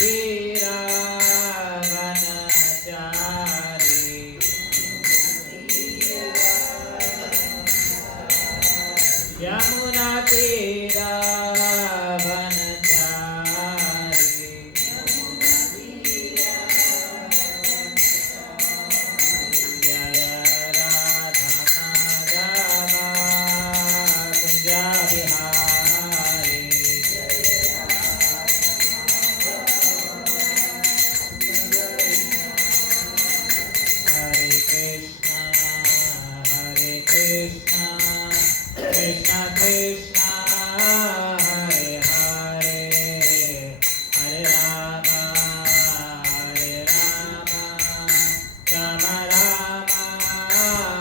तीरा वनचारी यमुना तीरा वनचारी जय राधा माधवा कुंज बिहारी हरे कृष्णा कृष्णा कृष्णा हरे हरे हरे राम राम राम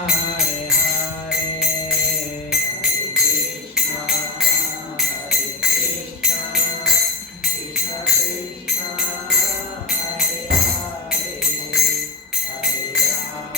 हरे हरे हरे कृष्णा कृष्णा कृष्णा हरे हरे हरे राम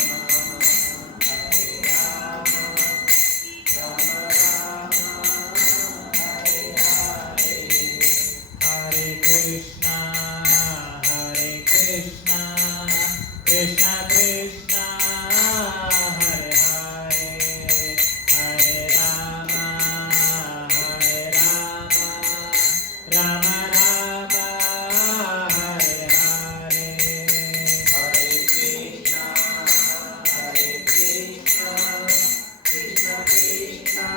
राम राम हरे हरे हरे कृष्णा कृष्णा कृष्णा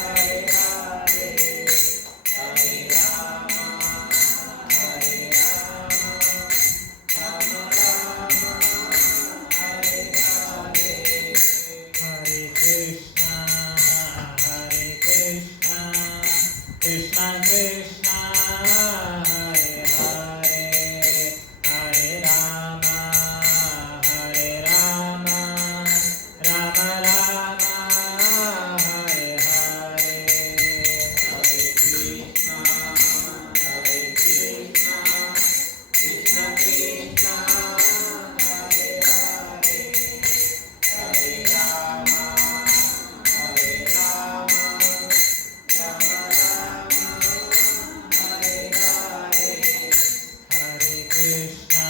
हरे हरे हरे राम हरे कृष्णा कृष्णा कृष्णा हरे हरे हरे राम राम राम हरे हरे हरे कृष्णा कृष्णा कृष्णा हरे हरे हरे राम राम हरे हरे हरे कृष्णा कृष्णा कृष्णा हरे हरे हरे राम राम राम हरे हरे हरे कृष्णा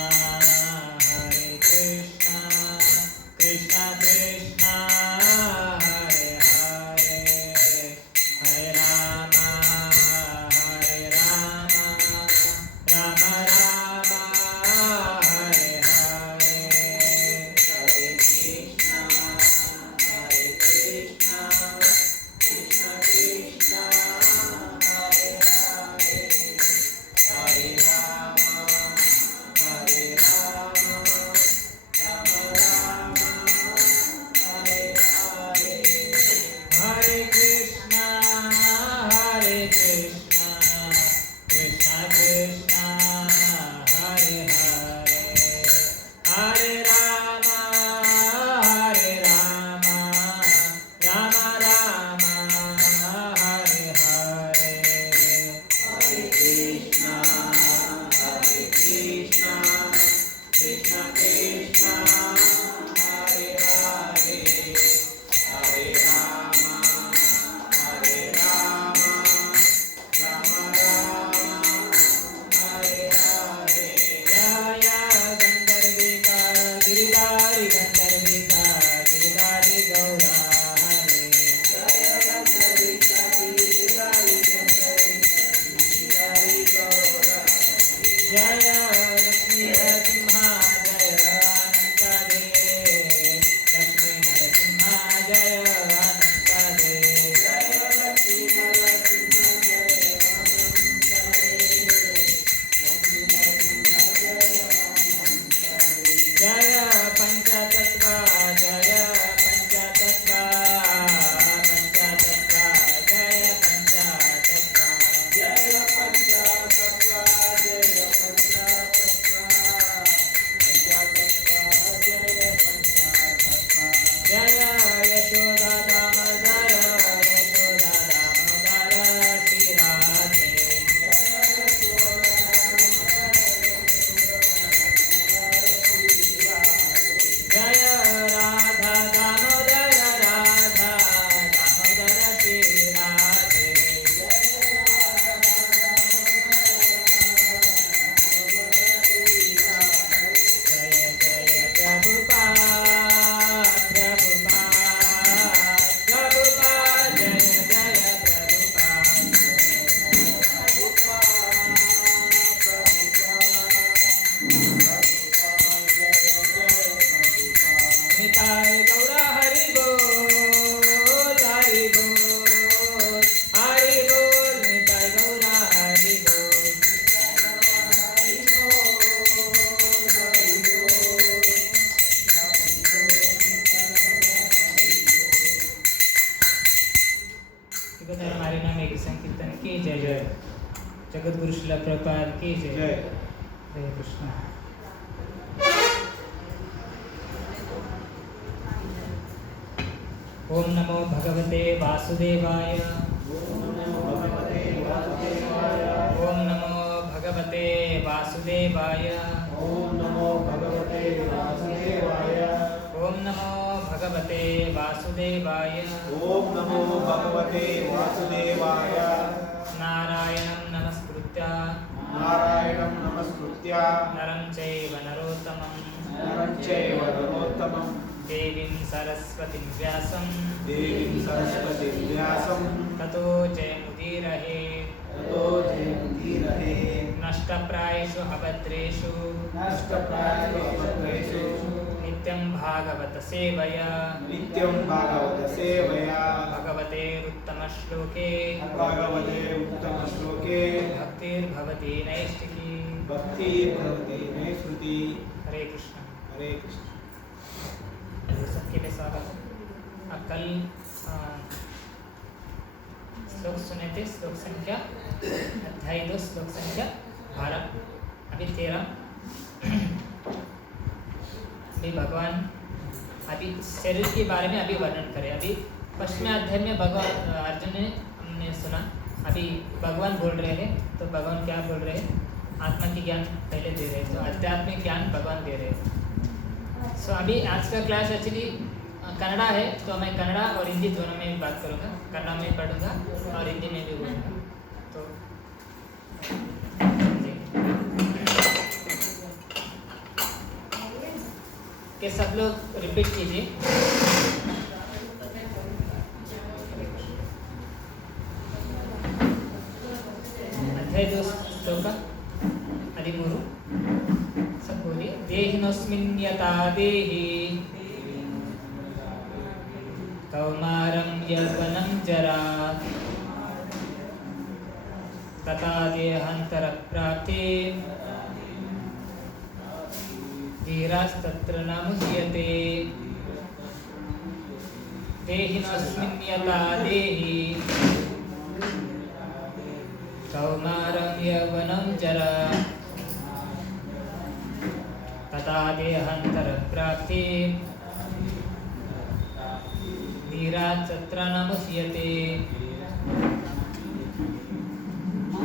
कृष्णा कृष्णा हरे हरे हरे राम राम हरे हरे हरे कृष्णा कृष्णा कृष्णा हरे हरे हरे राम राम हरे हरे हरे कृष्णा कृष्णा कृष्णा हरे हरे हरे राम राम हरे हरे जय गंधर्विका गिरिधारी गौरा हरे जय गंधर्विका गिरिधारी गौरा जय लक्ष्मी नरसिम्हा जय अनंत देव लक्ष्मी नरसिम्हा जय अनंत देव जय लक्ष्मी नरसिम्हा जय अनंत देव लक्ष्मी नरसिम्हा जय अनंत देव जय पंचतत्व जय पंचतत्व जय पंचतत्व जय पंचतत्व जय पंचतत्व प्रभुपाद की जय। जय। हरे कृष्ण। ओम नमो भगवते वासुदेवाय। ओम नमो भगवते वासुदेवाय। ओम नमो भगवते वासुदेवाय। ओम नमो भगवते वासुदेवाय। ओम नमो भगवते वासुदेवाय। ओम नमो भगवते वासुदेवाय। नारायणं नमस्कृत्य नारायणं नमस्कृत्य नरं चैव नरोत्तमं नरं चैव नरोत्तमं देवीं सरस्वतीं व्यासं देवीं सरस्वतीं व्यासं ततो जयमुदीरये। ततो जयमुदीरये। नष्टप्रायेषु अभद्रेषु नष्टप्रायेषु अभद्रेषु नित्यं भागवत सेवया नित्यं भागवत सेवया भगवतेरुत्तमश्लोके भगवते उत्तमश्लोके भक्तिर्भवति नैष्टिकी। भक्तिर्भवति नैष्कृति। हरे कृष्ण। हरे कृष्ण। सबके लिए स्वागत। अब कल श्लोक सुने थे, श्लोक संख्या अध्याय 2 श्लोक संख्या 12, अभी 13। अभी भगवान अभी शरीर के बारे में अभी वर्णन करें। अभी पश्चिमी अध्याय में भगवान अर्जुन ने हमने सुना, अभी भगवान बोल रहे हैं। तो भगवान क्या बोल रहे हैं? आत्मा की ज्ञान पहले दे रहे हैं, तो आध्यात्मिक ज्ञान भगवान दे रहे हैं। सो अभी आज का क्लास एक्चुअली कन्नड़ा है, तो मैं कन्नड़ा और हिंदी दोनों में भी बात करूँगा। कन्नड़ा में पढ़ूँगा और हिंदी में भी बोलूँगा। तो ये सब लोग रिपीट कीजिए। अध्याय 2 श्लोक 13 सब बोलिए। देहिनोऽस्मिन् यथा देहि कौमारं यौवनं जरा तथा देहान्तरप्राप्ते धीरास्तत्र न मुह्यते। देहिनोऽस्मिन् यथा देहि कौमारं यौवनं जरा तथा देहान्तरप्राप्ते धीरास्तत्र न मुह्यते।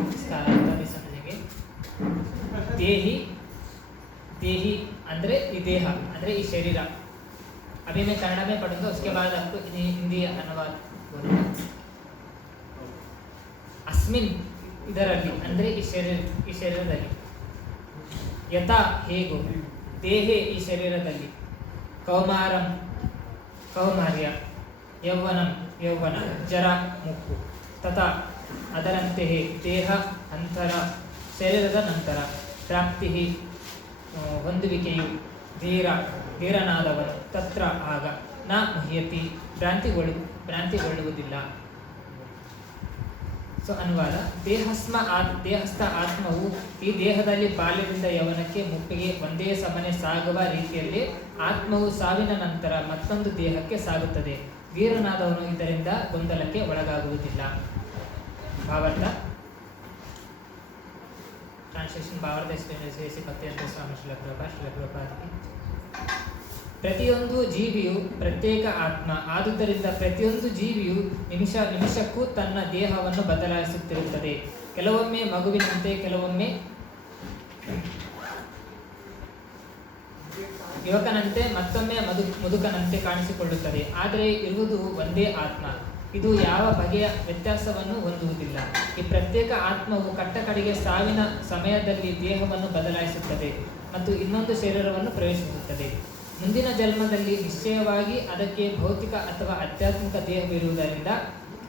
इसका अर्थ भी समझेंगे। देहि देहि ಅಂದ್ರೆ ಈ ದೇಹ ಅಂದ್ರೆ ಈ ಶರೀರ। अभी मैं कन्नड़ा में पढ़ूंगा, उसके बाद आपको हिंदी अनुवाद बोलूंगा। अस्मिन् ಇದರಲ್ಲಿ ಅಂದ್ರೆ ಈ ಶರೀರದಲ್ಲಿ, ಯಥಾ ಹೇಗೋ, ದೇಹೆ ಈ ಶರೀರದಲ್ಲಿ, ಕೌಮಾರಂ ಕೌಮಾರ್ಯ, ಯೌವನಂ ಯೌವನ, ಜರ ಮುಪ್ಪು, ತಥಾ ಅದರಂತೆಯೇ ದೇಹ ಅಂತರ ಶರೀರದ ನಂತರ, ಪ್ರಾಪ್ತಿ ಹೊಂದುವಿಕೆಯು, ಧೀರನಾದವನು, ತತ್ರ ಆಗ, ನ ಮುಹ್ಯತಿ ಭ್ರಾಂತಿಗೊಳ್ಳುವುದಿಲ್ಲ. ಸೊ ಅನುವಾದ: ದೇಹಸ್ಥ ಆತ್ಮವು ಈ ದೇಹದಲ್ಲಿ ಬಾಲ್ಯದಿಂದ ಯೌವನಕ್ಕೆ ಮುಪ್ಪಿಗೆ ಒಂದೇ ಸಮನೆ ಸಾಗುವ ರೀತಿಯಲ್ಲಿ ಆತ್ಮವು ಸಾವಿನ ನಂತರ ಮತ್ತೊಂದು ದೇಹಕ್ಕೆ ಸಾಗುತ್ತದೆ. ಧೀರನಾದವನು ಇದರಿಂದ ಗೊಂದಲಕ್ಕೆ ಒಳಗಾಗುವುದಿಲ್ಲ. ಭಾವಾರ್ಥ ಟ್ರಾನ್ಸ್ಲೇಷನ್ ಭಾವಾರ್ಥ ಶ್ರೀ ಭಕ್ತಿವೇದಾಂತ ಸ್ವಾಮಿ ಶ್ರೀಲ ಪ್ರಭುಪಾದಕ್ಕೆ. ಪ್ರತಿಯೊಂದು ಜೀವಿಯು ಪ್ರತ್ಯೇಕ ಆತ್ಮ. ಆದುದರಿಂದ ಪ್ರತಿಯೊಂದು ಜೀವಿಯು ನಿಮಿಷಕ್ಕೂ ತನ್ನ ದೇಹವನ್ನು ಬದಲಾಯಿಸುತ್ತಿರುತ್ತದೆ. ಕೆಲವೊಮ್ಮೆ ಮಗುವಿನಂತೆ, ಕೆಲವೊಮ್ಮೆ ಯುವಕನಂತೆ, ಮತ್ತೊಮ್ಮೆ ಮುದುಕನಂತೆ ಕಾಣಿಸಿಕೊಳ್ಳುತ್ತದೆ. ಆದರೆ ಇರುವುದು ಒಂದೇ ಆತ್ಮ. ಇದು ಯಾವ ಬಗೆಯ ವ್ಯತ್ಯಾಸವನ್ನು ಹೊಂದುವುದಿಲ್ಲ. ಈ ಪ್ರತ್ಯೇಕ ಆತ್ಮವು ಕಟ್ಟಕಡೆಗೆ ಸಾವಿನ ಸಮಯದಲ್ಲಿ ದೇಹವನ್ನು ಬದಲಾಯಿಸುತ್ತದೆ ಮತ್ತು ಇನ್ನೊಂದು ಶರೀರವನ್ನು ಪ್ರವೇಶಿಸುತ್ತದೆ. ಮುಂದಿನ ಜನ್ಮದಲ್ಲಿ ನಿಶ್ಚಯವಾಗಿ ಅದಕ್ಕೆ ಭೌತಿಕ ಅಥವಾ ಆಧ್ಯಾತ್ಮಿಕ ದೇಹವಿರುವುದರಿಂದ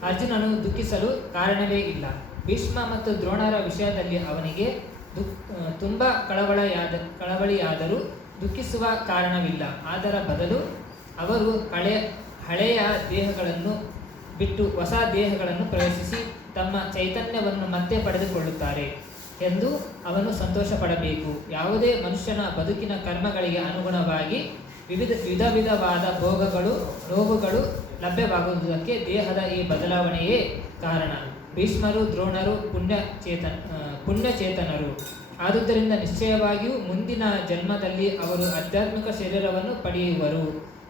ಅರ್ಜುನನು ದುಃಖಿಸಲು ಕಾರಣವೇ ಇಲ್ಲ. ಭೀಷ್ಮ ಮತ್ತು ದ್ರೋಣರ ವಿಷಯದಲ್ಲಿ ಅವನಿಗೆ ತುಂಬ ಕಳವಳಿಯಾದರೂ ದುಃಖಿಸುವ ಕಾರಣವಿಲ್ಲ. ಅದರ ಬದಲು ಅವರು ಹಳೆಯ ದೇಹಗಳನ್ನು ಬಿಟ್ಟು ಹೊಸ ದೇಹಗಳನ್ನು ಪ್ರವೇಶಿಸಿ ತಮ್ಮ ಚೈತನ್ಯವನ್ನು ಮತ್ತೆ ಪಡೆದುಕೊಳ್ಳುತ್ತಾರೆ ಎಂದು ಅವನು ಸಂತೋಷ ಪಡಬೇಕು. ಯಾವುದೇ ಮನುಷ್ಯನ ಬದುಕಿನ ಕರ್ಮಗಳಿಗೆ ಅನುಗುಣವಾಗಿ ವಿಧವಾದ ಭೋಗಗಳು, ನೋವುಗಳು ಲಭ್ಯವಾಗುವುದಕ್ಕೆ ದೇಹದ ಈ ಬದಲಾವಣೆಯೇ ಕಾರಣ. ಭೀಷ್ಮರು ದ್ರೋಣರು ಪುಣ್ಯಚೇತನರು. ಆದುದರಿಂದ ನಿಶ್ಚಯವಾಗಿಯೂ ಮುಂದಿನ ಜನ್ಮದಲ್ಲಿ ಅವರು ಆಧ್ಯಾತ್ಮಿಕ ಶರೀರವನ್ನು ಪಡೆಯುವರು.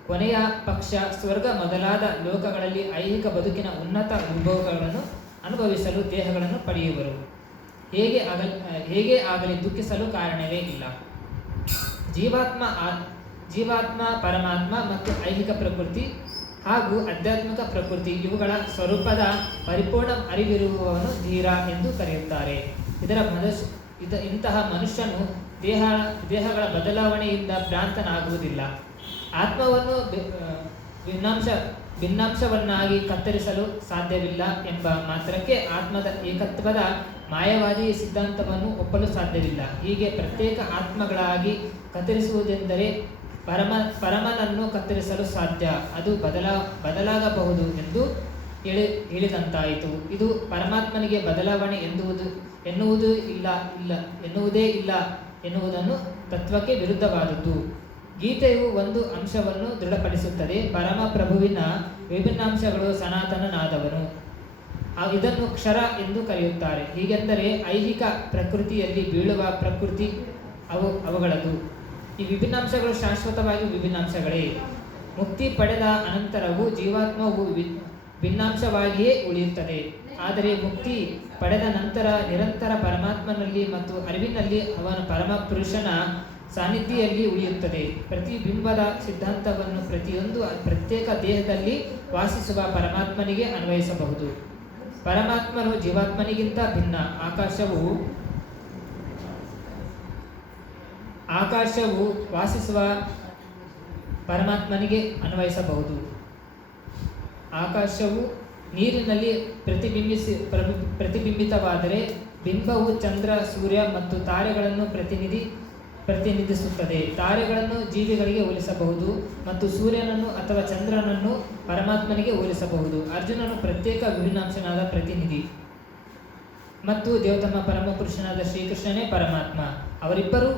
ಕೊನೆಯ ಪಕ್ಷ ಸ್ವರ್ಗ ಮೊದಲಾದ ಲೋಕಗಳಲ್ಲಿ ಐಹಿಕ ಬದುಕಿನ ಉನ್ನತ ವಿಭೋಗಗಳನ್ನು ಅನುಭವಿಸಲು ದೇಹಗಳನ್ನು ಪಡೆಯುವರು. ಹೇಗೆ ಆಗಲಿ ದುಃಖಿಸಲು ಕಾರಣವೇ ಇಲ್ಲ. ಜೀವಾತ್ಮ ಪರಮಾತ್ಮ ಮತ್ತು ಐಹಿಕ ಪ್ರಕೃತಿ ಹಾಗೂ ಆಧ್ಯಾತ್ಮಿಕ ಪ್ರಕೃತಿ ಇವುಗಳ ಸ್ವರೂಪದ ಪರಿಪೂರ್ಣ ಅರಿವಿರುವವನು ಧೀರ ಎಂದು ಕರೆಯುತ್ತಾರೆ. ಇಂತಹ ಮನುಷ್ಯನು ದೇಹಗಳ ಬದಲಾವಣೆಯಿಂದ ಭ್ರಾಂತನಾಗುವುದಿಲ್ಲ. ಆತ್ಮವನ್ನು ಭಿನ್ನಾಂಶವನ್ನಾಗಿ ಕತ್ತರಿಸಲು ಸಾಧ್ಯವಿಲ್ಲ ಎಂಬ ಮಾತ್ರಕ್ಕೆ ಆತ್ಮದ ಏಕತ್ವದ ಮಾಯವಾದಿ ಸಿದ್ಧಾಂತವನ್ನು ಒಪ್ಪಲು ಸಾಧ್ಯವಿಲ್ಲ. ಹೀಗೆ ಪ್ರತ್ಯೇಕ ಆತ್ಮಗಳಾಗಿ ಕತ್ತರಿಸುವುದೆಂದರೆ ಪರಮನನ್ನು ಕತ್ತರಿಸಲು ಸಾಧ್ಯ, ಅದು ಬದಲಾಗಬಹುದು ಎಂದು ಹೇಳಿದಂತಾಯಿತು. ಇದು ಪರಮಾತ್ಮನಿಗೆ ಬದಲಾವಣೆ ಎನ್ನುವುದೇ ಇಲ್ಲ ಎನ್ನುವುದನ್ನು ತತ್ವಕ್ಕೆ ವಿರುದ್ಧವಾದದ್ದು. ಗೀತೆಯು ಒಂದು ಅಂಶವನ್ನು ದೃಢಪಡಿಸುತ್ತದೆ: ಪರಮಪ್ರಭುವಿನ ವಿಭಿನ್ನಾಂಶಗಳು ಸನಾತನನಾದವನು. ಇದನ್ನು ಕ್ಷರ ಎಂದು ಕರೆಯುತ್ತಾರೆ. ಹೀಗೆಂದರೆ ಐಹಿಕ ಪ್ರಕೃತಿಯಲ್ಲಿ ಬೀಳುವ ಪ್ರಕೃತಿ ಅವುಗಳದು. ಈ ವಿಭಿನ್ನಾಂಶಗಳು ಶಾಶ್ವತವಾಗಿ ವಿಭಿನ್ನಾಂಶಗಳೇ. ಮುಕ್ತಿ ಪಡೆದ ಅನಂತರವೂ ಜೀವಾತ್ಮವು ಭಿನ್ನಾಂಶವಾಗಿಯೇ ಉಳಿಯುತ್ತದೆ. ಆದರೆ ಮುಕ್ತಿ ಪಡೆದ ನಂತರ ನಿರಂತರ ಪರಮಾತ್ಮನಲ್ಲಿ ಮತ್ತು ಅರಿವಿನಲ್ಲಿ ಅವನ ಪರಮ ಪುರುಷನ ಸಾನ್ನಿಧ್ಯದಲ್ಲಿ ಉಳಿಯುತ್ತದೆ. ಪ್ರತಿಬಿಂಬದ ಸಿದ್ಧಾಂತವನ್ನು ಪ್ರತಿಯೊಂದು ಪ್ರತ್ಯೇಕ ದೇಹದಲ್ಲಿ ವಾಸಿಸುವ ಪರಮಾತ್ಮನಿಗೆ ಅನ್ವಯಿಸಬಹುದು. ಪರಮಾತ್ಮನು ಜೀವಾತ್ಮನಿಗಿಂತ ಭಿನ್ನ. ಆಕಾಶವು ವಾಸಿಸುವ ಪರಮಾತ್ಮನಿಗೆ ಅನ್ವಯಿಸಬಹುದು. ಆಕಾಶವು ನೀರಿನಲ್ಲಿ ಪ್ರತಿಬಿಂಬಿತವಾದರೆ ಬಿಂಬವು ಚಂದ್ರ, ಸೂರ್ಯ ಮತ್ತು ತಾರೆಗಳನ್ನು ಪ್ರತಿನಿಧಿಸುತ್ತದೆ. ತಾರೆಗಳನ್ನು ಜೀವಿಗಳಿಗೆ ಹೋಲಿಸಬಹುದು ಮತ್ತು ಸೂರ್ಯನನ್ನು ಅಥವಾ ಚಂದ್ರನನ್ನು ಪರಮಾತ್ಮನಿಗೆ ಹೋಲಿಸಬಹುದು. ಅರ್ಜುನನು ಪ್ರತ್ಯೇಕ ವಿಭಿನ್ನಾಂಶನಾದ ಪ್ರತಿನಿಧಿ ಮತ್ತು ದೇವತಮ ಪರಮಪುರುಷನಾದ ಶ್ರೀಕೃಷ್ಣನೇ ಪರಮಾತ್ಮ. ಅವರಿಬ್ಬರು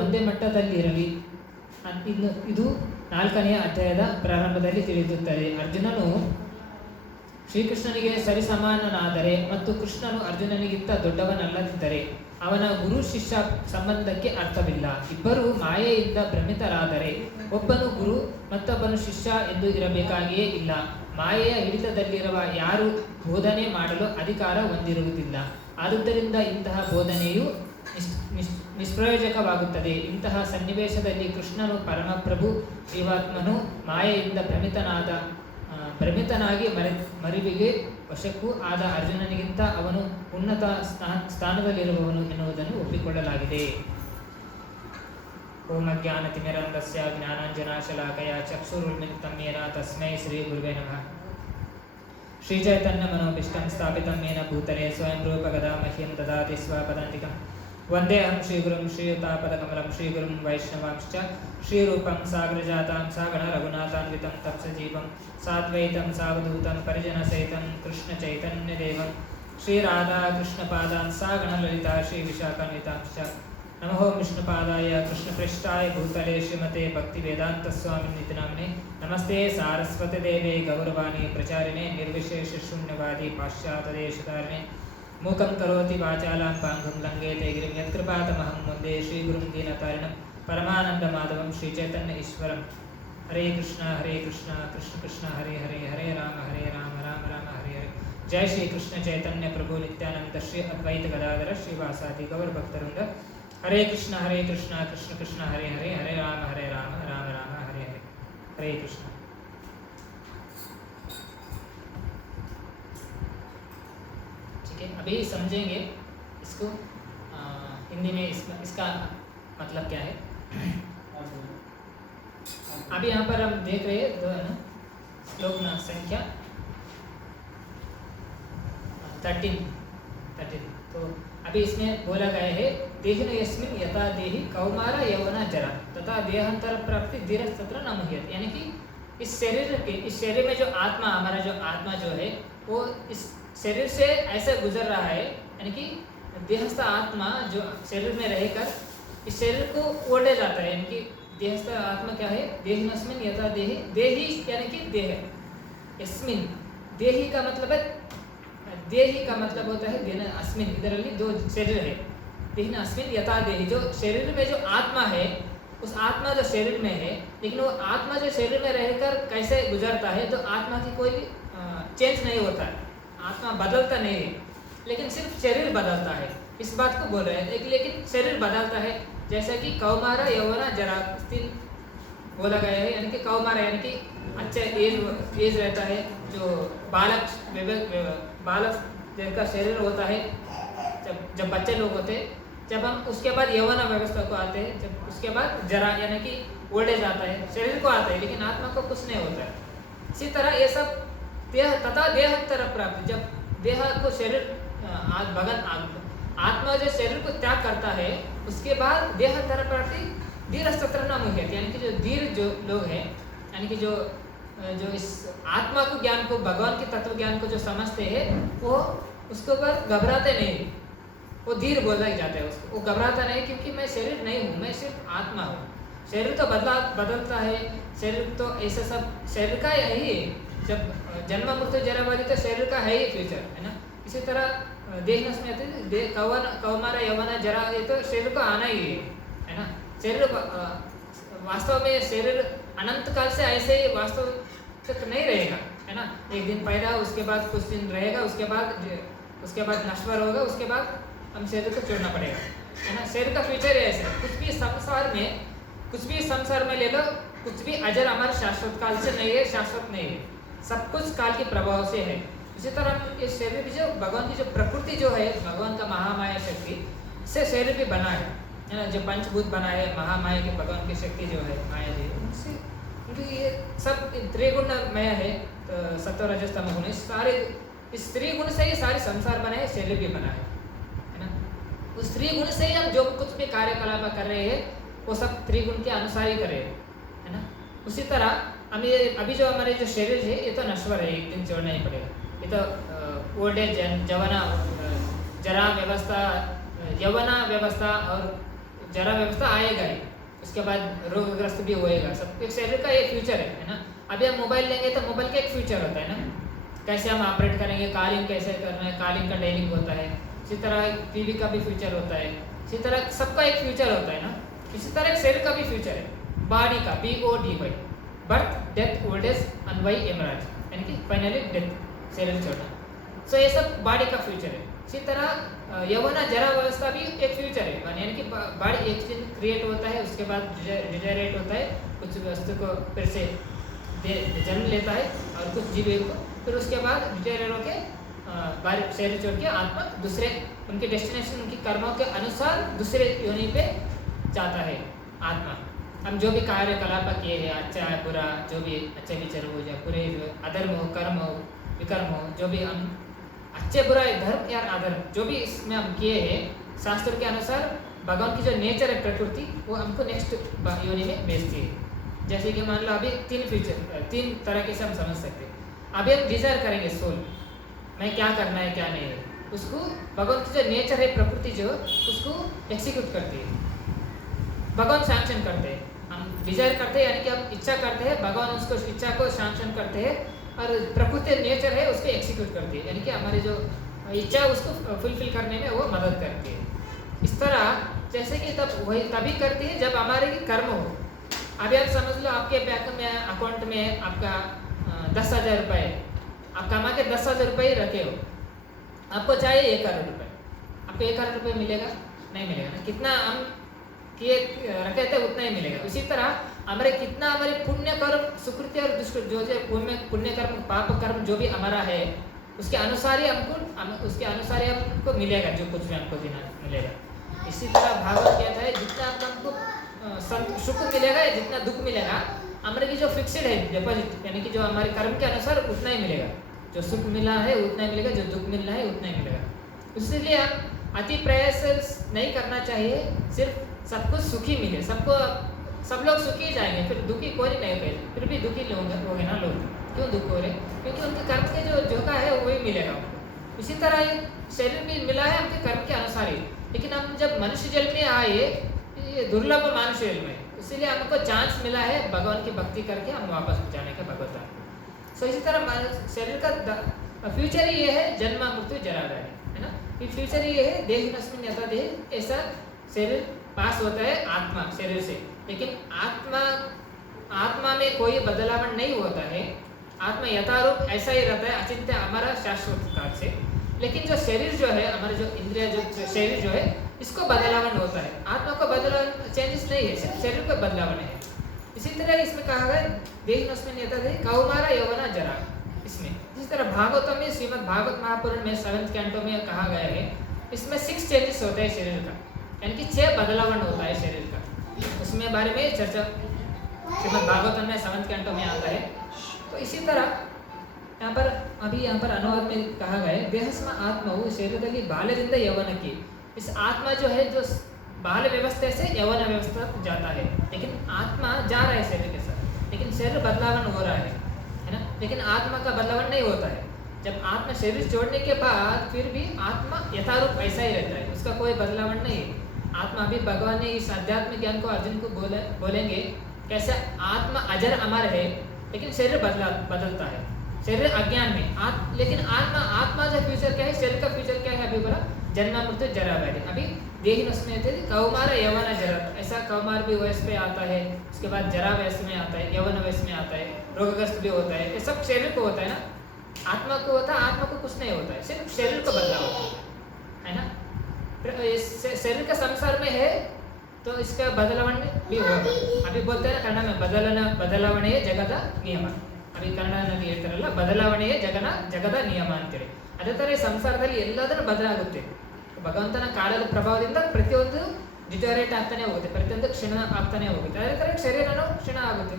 ಒಂದೇ ಮಟ್ಟದಲ್ಲಿರಲಿ. ಇದು 4ನೇ ಅಧ್ಯಾಯದ ಪ್ರಾರಂಭದಲ್ಲಿ ತಿಳಿದುತ್ತದೆ. ಅರ್ಜುನನು ಶ್ರೀಕೃಷ್ಣನಿಗೆ ಸರಿಸಮಾನನಾದರೆ ಮತ್ತು ಕೃಷ್ಣನು ಅರ್ಜುನನಿಗಿಂತ ದೊಡ್ಡವನಲ್ಲದಿದ್ದರೆ ಅವನ ಗುರು ಶಿಷ್ಯ ಸಂಬಂಧಕ್ಕೆ ಅರ್ಥವಿಲ್ಲ. ಇಬ್ಬರು ಮಾಯೆಯಿಂದ ಭ್ರಮಿತರಾದರೆ ಒಬ್ಬನು ಗುರು ಮತ್ತೊಬ್ಬನು ಶಿಷ್ಯ ಎಂದು ಇರಬೇಕಾಗಿಯೇ ಇಲ್ಲ. ಮಾಯೆಯ ಹಿಡಿತದಲ್ಲಿರುವ ಯಾರು ಬೋಧನೆ ಮಾಡಲು ಅಧಿಕಾರ ಹೊಂದಿರುವುದಿಲ್ಲ. ಆದುದರಿಂದ ಇಂತಹ ಬೋಧನೆಯು ನಿಷ್ಪ್ರಯೋಜಕವಾಗುತ್ತದೆ. ಇಂತಹ ಸನ್ನಿವೇಶದಲ್ಲಿ ಕೃಷ್ಣನು ಪರಮಪ್ರಭು, ಜೀವಾತ್ಮನು ಮಾಯೆಯಿಂದ ಭ್ರಮಿತನಾಗಿ ಮರಿವಿಗೆ ವಶಕ್ಕೂ ಆದ ಅರ್ಜುನನಿಗಿಂತ ಅವನು ಉನ್ನತ ಸ್ಥಾನದಲ್ಲಿರುವವನು ಎನ್ನುವುದನ್ನು ಒಪ್ಪಿಕೊಳ್ಳಲಾಗಿದೆ. ಓಂ ಅಜ್ಞಾನತಿಮಿರಂಧಸ್ಯ ಜ್ಞಾನಾಂಜನಾಶಲಾಕಯ ಚಕ್ಷುರುನ್ಮಿಲಿತಂ ಯೇನ ತಸ್ಮೈ ಶ್ರೀ ಗುರುವೇ ನಮಃ. ಶ್ರೀಚೈತನ್ಯಮನೋಭೀಷ್ಟಂ ಸ್ಥಾಪಿತಂ ಯೇನ ಭೂತಲೆ ಸ್ವಯಂ ರೂಪ ಗದಾ ಮಹ್ಯಂ ದದಾತಿ ಸ್ವಪದಾಂತಿಕಂ. ವಂದೇಹಂ ಶ್ರೀಗುರುಂ ಶ್ರೀಯುತಾಪದಕಮಲಂ ಶ್ರೀಗುರುಂ ವೈಷ್ಣವಾಂಶ್ಚ ಶ್ರೀರೂಪಂ ಸಾಗರಜಾತಾಂ ಸಾಗಣ ರಘುನಾಥಾನ್ವಿತಂ ತತ್ಸಜೀವಂ ಸಾದ್ವೈತಂ ಸಾವಧೂತಂ ಪರಿಜನಸಹಿತಂ ಕೃಷ್ಣಚೈತನ್ಯದೇವಂ ಶ್ರೀರಾಧಾಕೃಷ್ಣಪಾದಾನ್ ಸಾಗಣ ಲಲಿತಾ ಶ್ರೀವಿಶಾಖಾನ್ವಿತಾಂಶ್ಚ. ನಮೋ ವಿಷ್ಣುಪಾದಾಯ ಕೃಷ್ಣಪೃಷ್ಠಾಯ ಭೂತಲೆ ಶ್ರೀಮತೆ ಭಕ್ತಿವೇದಾಂತಸ್ವಾಮಿನಿತಿ ನಾಮ್ನೆ. ನಮಸ್ತೆ ಸಾರಸ್ವತಿ ದೇವೆ ಗೌರವಾಣಿ ಪ್ರಚಾರಿಣೆ ನಿರ್ವಿಶೇಷ ಶೂನ್ಯವಾದಿ ಪಾಶ್ಚಾತ್ಯದೇಶಧಾರಿಣೆ. ಮೂಕಂ ಕರೋತಿ ವಾಚಾಲಾಂ ಪಾಂಗುಂ ಲಂಘೇತೆ ಗಿರಿಂ ಯತ್ಕೃಪಾತಮಹಂ ವಂದೇ ಶ್ರೀಗುರುಂ ದೀನತಾರಿಣಂ ಪರಮಾನಂದ ಮಾಧವಂ ಶ್ರೀಚೈತನ್ಯ ಈಶ್ವರಂ. ಹರೇ ಕೃಷ್ಣ ಕೃಷ್ಣ ಕೃಷ್ಣ ಹರೇ ಹರೇ, ಹರೇ ರಾಮ ರಾಮ ರಾಮ ಹರೇ ಹರೇ. ಜೈ ಶ್ರೀ ಕೃಷ್ಣ ಚೈತನ್ಯ ಪ್ರಭು ನಿತ್ಯಾನಂದ ಶ್ರೀ ಅದ್ವೈತ ಗದಾಧರ ಶ್ರೀವಾಸಾದಿ ಗೌರ ಭಕ್ತರಿಂದ. ಹರೇ ಕೃಷ್ಣ ಕೃಷ್ಣ ಕೃಷ್ಣ ಹರೇ ಹರೇ, ಹರೇ ರಾಮ ರಾಮ ರಾಮ ಹರೇ ಹರೇ. ಹರೇ ಕೃಷ್ಣ. अभी समझेंगे इसको हिंदी में। इसका मतलब क्या है? अभी यहाँ पर हम देख रहे हैं दो है ना श्लोक ना संख्या 13। तो अभी इसमें बोला गया है देहिन यस्मिन् यथा देहि कौमार यौवना जरा तथा देहांतर प्राप्ति धीरज तत्र न मुह्यत. यानी कि इस शरीर में जो आत्मा, हमारा जो आत्मा जो है वो इस शरीर से ऐसे गुजर रहा है. यानी कि देहस्थ आत्मा जो शरीर में रहकर इस शरीर को ओढ़े जाता है. यानी कि देहस्थ आत्मा क्या है? देहिनस्मिन् यथा देहि. देहि यानी कि देह. यस्मिन् देहि का मतलब है देही का मतलब होता है देह अस्मिन, ಇದರಲ್ಲಿ दो शरीर है। देह अस्मिन यथा देही, जो शरीर में जो आत्मा है उस आत्मा जो शरीर में है, लेकिन वो आत्मा जो शरीर में रहकर कैसे गुजरता है, तो आत्मा की कोई चेंज नहीं होता है, आत्मा बदलता नहीं है, लेकिन सिर्फ शरीर बदलता है। इस बात को बोल रहे हैं, लेकिन शरीर बदलता है। जैसा कि कौमार यौवन जरा स्थिर बोला गया है, यानी कि कौमार यानी कि अच्छा एज रहता है, जो बालक जिनका शरीर होता है, जब बच्चे लोग होते हैं, जब हम उसके बाद यौवन व्यवस्था को आते हैं, जब उसके बाद जरा यानी कि ओल्ड एज आता है, शरीर को आता है, लेकिन आत्मा को कुछ नहीं होता है। इसी तरह ये सब देह तथा देह तरफ प्राप्ति, जब देह को शरीर आत्मा जो शरीर को त्याग करता है, उसके बाद देह तरफ प्राप्ति धीर सत्र नाम है, यानी कि जो धीर जो लोग हैं, यानी कि जो इस आत्मा को ज्ञान को, भगवान के तत्व ज्ञान को जो समझते हैं, वो उसके ऊपर घबराते नहीं, वो धीर बोला ही जाता है उसको, वो घबराता नहीं, क्योंकि मैं शरीर नहीं हूँ, मैं सिर्फ आत्मा हूँ। शरीर तो बदलता है, शरीर तो ऐसा सब शरीर का यही है, जब जन्म मृत्यु जराबादी तो शरीर का है ही फ्यूचर, है ना। इसी तरह देह में कौमार यौवन जरा, ये तो शरीर को आना ही है ना। शरीर वास्तव में शरीर अनंत काल से ऐसे ही वास्तव तक नहीं रहेगा, है ना। एक दिन पैदा, उसके बाद कुछ दिन रहेगा, उसके बाद नश्वर होगा, उसके बाद हम शरीर को छोड़ना पड़ेगा, है ना। शरीर का फ्यूचर है ऐसे, कुछ भी संसार में ले लो, कुछ भी अजर अमर शाश्वत काल से नहीं है, शाश्वत नहीं है, सब कुछ काल के प्रभाव से है। इसी तरह इस शरीर की जो भगवान की जो प्रकृति जो है, भगवान का महामाया शक्ति से शरीर भी बना है ना। जो पंचभूत बना है, महामाया की भगवान की शक्ति जो है माया जी, उनसे, क्योंकि ये सब त्रिगुणमय है, तो सत्व रजस तम गुण, सारे इस त्रिगुण से ही सारे संसार बना है, शरीर भी बना है ना। उस त्रिगुण से ही हम जो कुछ भी कार्यकलाप कर रहे हैं, वो सब त्रिगुण के अनुसार ही कर रहे हैं, है ना। उसी तरह अभी जो हमारे जो शरीर है, ये तो नश्वर है, एक दिन छोड़ना ही पड़ेगा। ये तो ओल्ड एज, जवाना, जरा व्यवस्था, यौवना व्यवस्था और जरा व्यवस्था आएगा ही, उसके बाद रोगग्रस्त भी होएगा। सब एक शरीर का एक फ्यूचर है ना। अभी हम मोबाइल लेंगे तो मोबाइल का एक फ्यूचर होता है ना, कैसे हम ऑपरेट करेंगे, कॉलिंग कैसे करना है, कॉलिंग का डेलिंग होता है। इसी तरह टीवी का भी फ्यूचर होता है, इसी तरह सबका एक फ्यूचर होता है ना। इसी तरह एक शरीर का भी फ्यूचर है, बॉडी का BODY, birth, death, old age, अनवाई, एमराज, यानी कि फाइनली डेथ, शरीर छोड़ना। सो ये सब बॉडी का फ्यूचर है। इसी तरह यौवना जरा व्यवस्था भी एक फ्यूचर है, यानी कि बॉडी एक दिन क्रिएट होता है, उसके बाद डिटेरेट होता है, कुछ वस्तु को फिर से जन्म लेता है, और कुछ जीव को फिर उसके बाद डिटेरेट होकर शरीर छोड़ के आत्मा दूसरे उनके डेस्टिनेशन, उनकी कर्मों के अनुसार दूसरे योनि पे जाता है आत्मा। हम जो भी कार्यकलाप किए हैं, अच्छा है बुरा, जो भी अच्छे विचार हो या बुरे अधर्म हो, कर्म हो, विकर्म हो, जो भी हम अच्छे बुरा धर्म या अधर्म जो भी इसमें हम किए हैं, शास्त्र के अनुसार भगवान की जो नेचर है, प्रकृति, वो हमको नेक्स्ट योनि में भेजती है। जैसे कि मान लो अभी तीन तरह के से हम समझ सकते हैं। अभी हम डिजायर करेंगे सोल, मैं क्या करना है क्या नहीं है, उसको भगवान की जो नेचर है, प्रकृति जो उसको एक्सिक्यूट करती है, भगवान सैंक्शन करते हैं। हम डिजायर करते हैं, यानी कि हम इच्छा करते हैं, भगवान उसको इच्छा को सैंक्शन करते हैं, और प्रकृति नेचर है उसको एक्सिक्यूट करती है, यानी कि हमारी जो इच्छा उसको फुलफिल करने में वो मदद करती है। इस तरह जैसे कि तभी करती है जब हमारे कर्म हो। अभी आप समझ लो, आपके बैंक में अकाउंट में आपका 10,000 रुपये, आप कमा के 10,000 रुपये रखे हो, आपको चाहिए 1 करोड़ रुपये, आपको 1 करोड़ रुपये मिलेगा? नहीं मिलेगा ना। कितना हम किए रखे थे उतना ही मिलेगा। इसी तरह हमारे कितना हमारे पुण्य कर्म, सुकृति और दुष्कृति, जो पुण्य कर्म, पाप कर्म जो भी हमारा है, उसके अनुसार ही हमको मिलेगा, जो कुछ भी हमको देना मिलेगा। इसी तरह भागवत कहता है, जितना हमको सुख मिलेगा या जितना दुख मिलेगा, हमारे की जो फिक्स्ड है डिपॉजिट, यानी कि जो हमारे कर्म के अनुसार उतना ही मिलेगा। जो सुख मिला है उतना ही मिलेगा, जो दुख मिलना है उतना ही मिलेगा। इसलिए हम अति प्रयास नहीं करना चाहिए, सिर्फ सबको सुखी मिले, सब लोग सुखी जाएंगे, फिर दुखी कोई नहीं होगा। फिर भी दुखी लोग हो गए ना लोग, क्यों दुख हो रहे? क्योंकि उनके कर्म के जो जोखा है वही मिलेगा उनको। इसी तरह शरीर भी मिला है उनके कर्म के अनुसार ही, लेकिन हम जब मनुष्य जन्म में आए, ये दुर्लभ मानुष्य जन्म में, इसीलिए हमको चांस मिला है भगवान की भक्ति करके हम वापस जाने का भगवत। सो इसी तरह शरीर का फ्यूचर ये है जन्म मृत्यु जरा व्याधि, है ना। ये फ्यूचर ये है देहिनस्मिन् यथा देह, ऐसा शरीर पास होता है आत्मा शरीर से, लेकिन आत्मा में कोई बदलाव नहीं होता है। आत्मा यथारूप ऐसा ही रहता है, अचिंत्य हमारा शाश्वत काल से। लेकिन जो शरीर जो है हमारा, जो इंद्रिय जो शरीर जो है, इसको बदलावन होता है। आत्मा को बदलावन चेंजेस नहीं है, सिर्फ शरीर को बदलावन है। इसी तरह इसमें कहा गया देहिनस्मिन् यथा देह कौमार यौवन जरा। इसमें इसी तरह भागवतम में, श्रीमद् भागवत महापुराण में 7th कैंटो में कहा गया है, इसमें 6 चेंजेस होते हैं शरीर का, यानी कि 6 बदलावन होता है शरीर का। उसमें बारे में चर्चा श्रीमद् भागवतम में 7th कैंटो में आता है। तो इसी तरह यहाँ पर अनुवाद में कहा गया है देहस्म आत्मವು शरीरದಲ್ಲಿ ಬಾಲ್ಯದಿಂದ ಯೌವನಕ್ಕೆ। इस आत्मा जो है जो बाल्य व्यवस्था से यौवन व्यवस्था जाता है, लेकिन आत्मा जा रहा है शरीर के साथ, लेकिन शरीर बदलावन हो रहा है ना। लेकिन आत्मा का बदलावन नहीं होता है। जब आत्मा शरीर छोड़ने के बाद फिर भी आत्मा यथारूप ऐसा ही रहता है, उसका कोई बदलावन नहीं है। आत्मा अभी भगवान ने इस आध्यात्मिक ज्ञान को अर्जुन को बोलेंगे कैसे आत्मा अजर अमर है, लेकिन शरीर बदलता है, शरीर अज्ञान में। लेकिन आत्मा का फ्यूचर क्या है, शरीर का फ्यूचर क्या है, अभी बोला जन्म मृत्यु जरा व्याधि। अभी देहिनस्मिन् थे कौमार यौवन जरा, ऐसा कौमार भी वयस पे आता है, उसके बाद जरा वयस में आता है, यौवन वयस में आता है, रोगग्रस्त भी होता है। ये सब शरीर को होता है ना, आत्मा को होता है, आत्मा को कुछ नहीं होता है, सिर्फ शरीर को बदलाव होता है ना। शरीर का संसार में है तो इसका बदलावन भी होगा। अभी बोलते हैं ना कन्नड़ में बदलावणे जगದ ನಿಯಮ। अभी ಕನ್ನಡದಲ್ಲಿ ಹೇಳ್ತಾರಲ್ಲ ಬದಲಾವಣೆಯೇ ಜಗದ ನಿಯಮ ಅಂತೇಳಿ। ಅದೇ ಥರ ಈ ಸಂಸಾರದಲ್ಲಿ ಎಲ್ಲದನ್ನು ಬದಲಾಗುತ್ತೆ। ಭಗವಂತನ ಕಾಲದ ಪ್ರಭಾವದಿಂದ ಪ್ರತಿಯೊಂದು ಡಿಟೋರೇಟ್ ಆಗ್ತಾನೆ ಹೋಗುತ್ತೆ, ಪ್ರತಿಯೊಂದು ಕ್ಷಣ ಆಗ್ತಾನೆ ಹೋಗುತ್ತೆ। ಅದೇ ಥರ ಶರೀರನೂ ಕ್ಷಣ ಆಗುತ್ತೆ।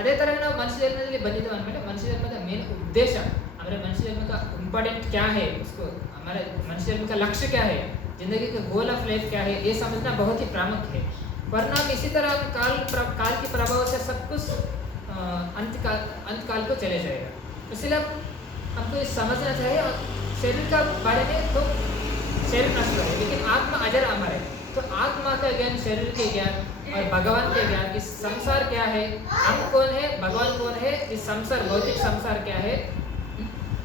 ಅದೇ ಥರ ನಾವು ಮನುಷ್ಯ ಜನ್ಮದಲ್ಲಿ ಬಂದಿದ್ದೇವೆ ಅಂದಮೇಲೆ मनुष्य जन्म का मेन उद्देश्य, हमारे मनुष्य जन्म का इम्पोर्टेंट क्या है, उसको हमारे मनुष्य जन्म का लक्ष्य क्या है, जिंदगी का गोल ऑफ लाइफ क्या है, ये समझना बहुत ही प्रामुख्य है। वरना हम इसी तरह काल के प्रभाव से सब कुछ अंत काल को चले जाएगा। इसलिए हमको ये समझना चाहिए। शरीर का बारे में तो शरीर नष्ट है, लेकिन आत्मा अजर अमर है। तो आत्मा का ज्ञान, शरीर के ज्ञान और भगवान के ज्ञान, इस संसार क्या है, हम कौन है, भगवान कौन है, इस संसार भौतिक संसार क्या है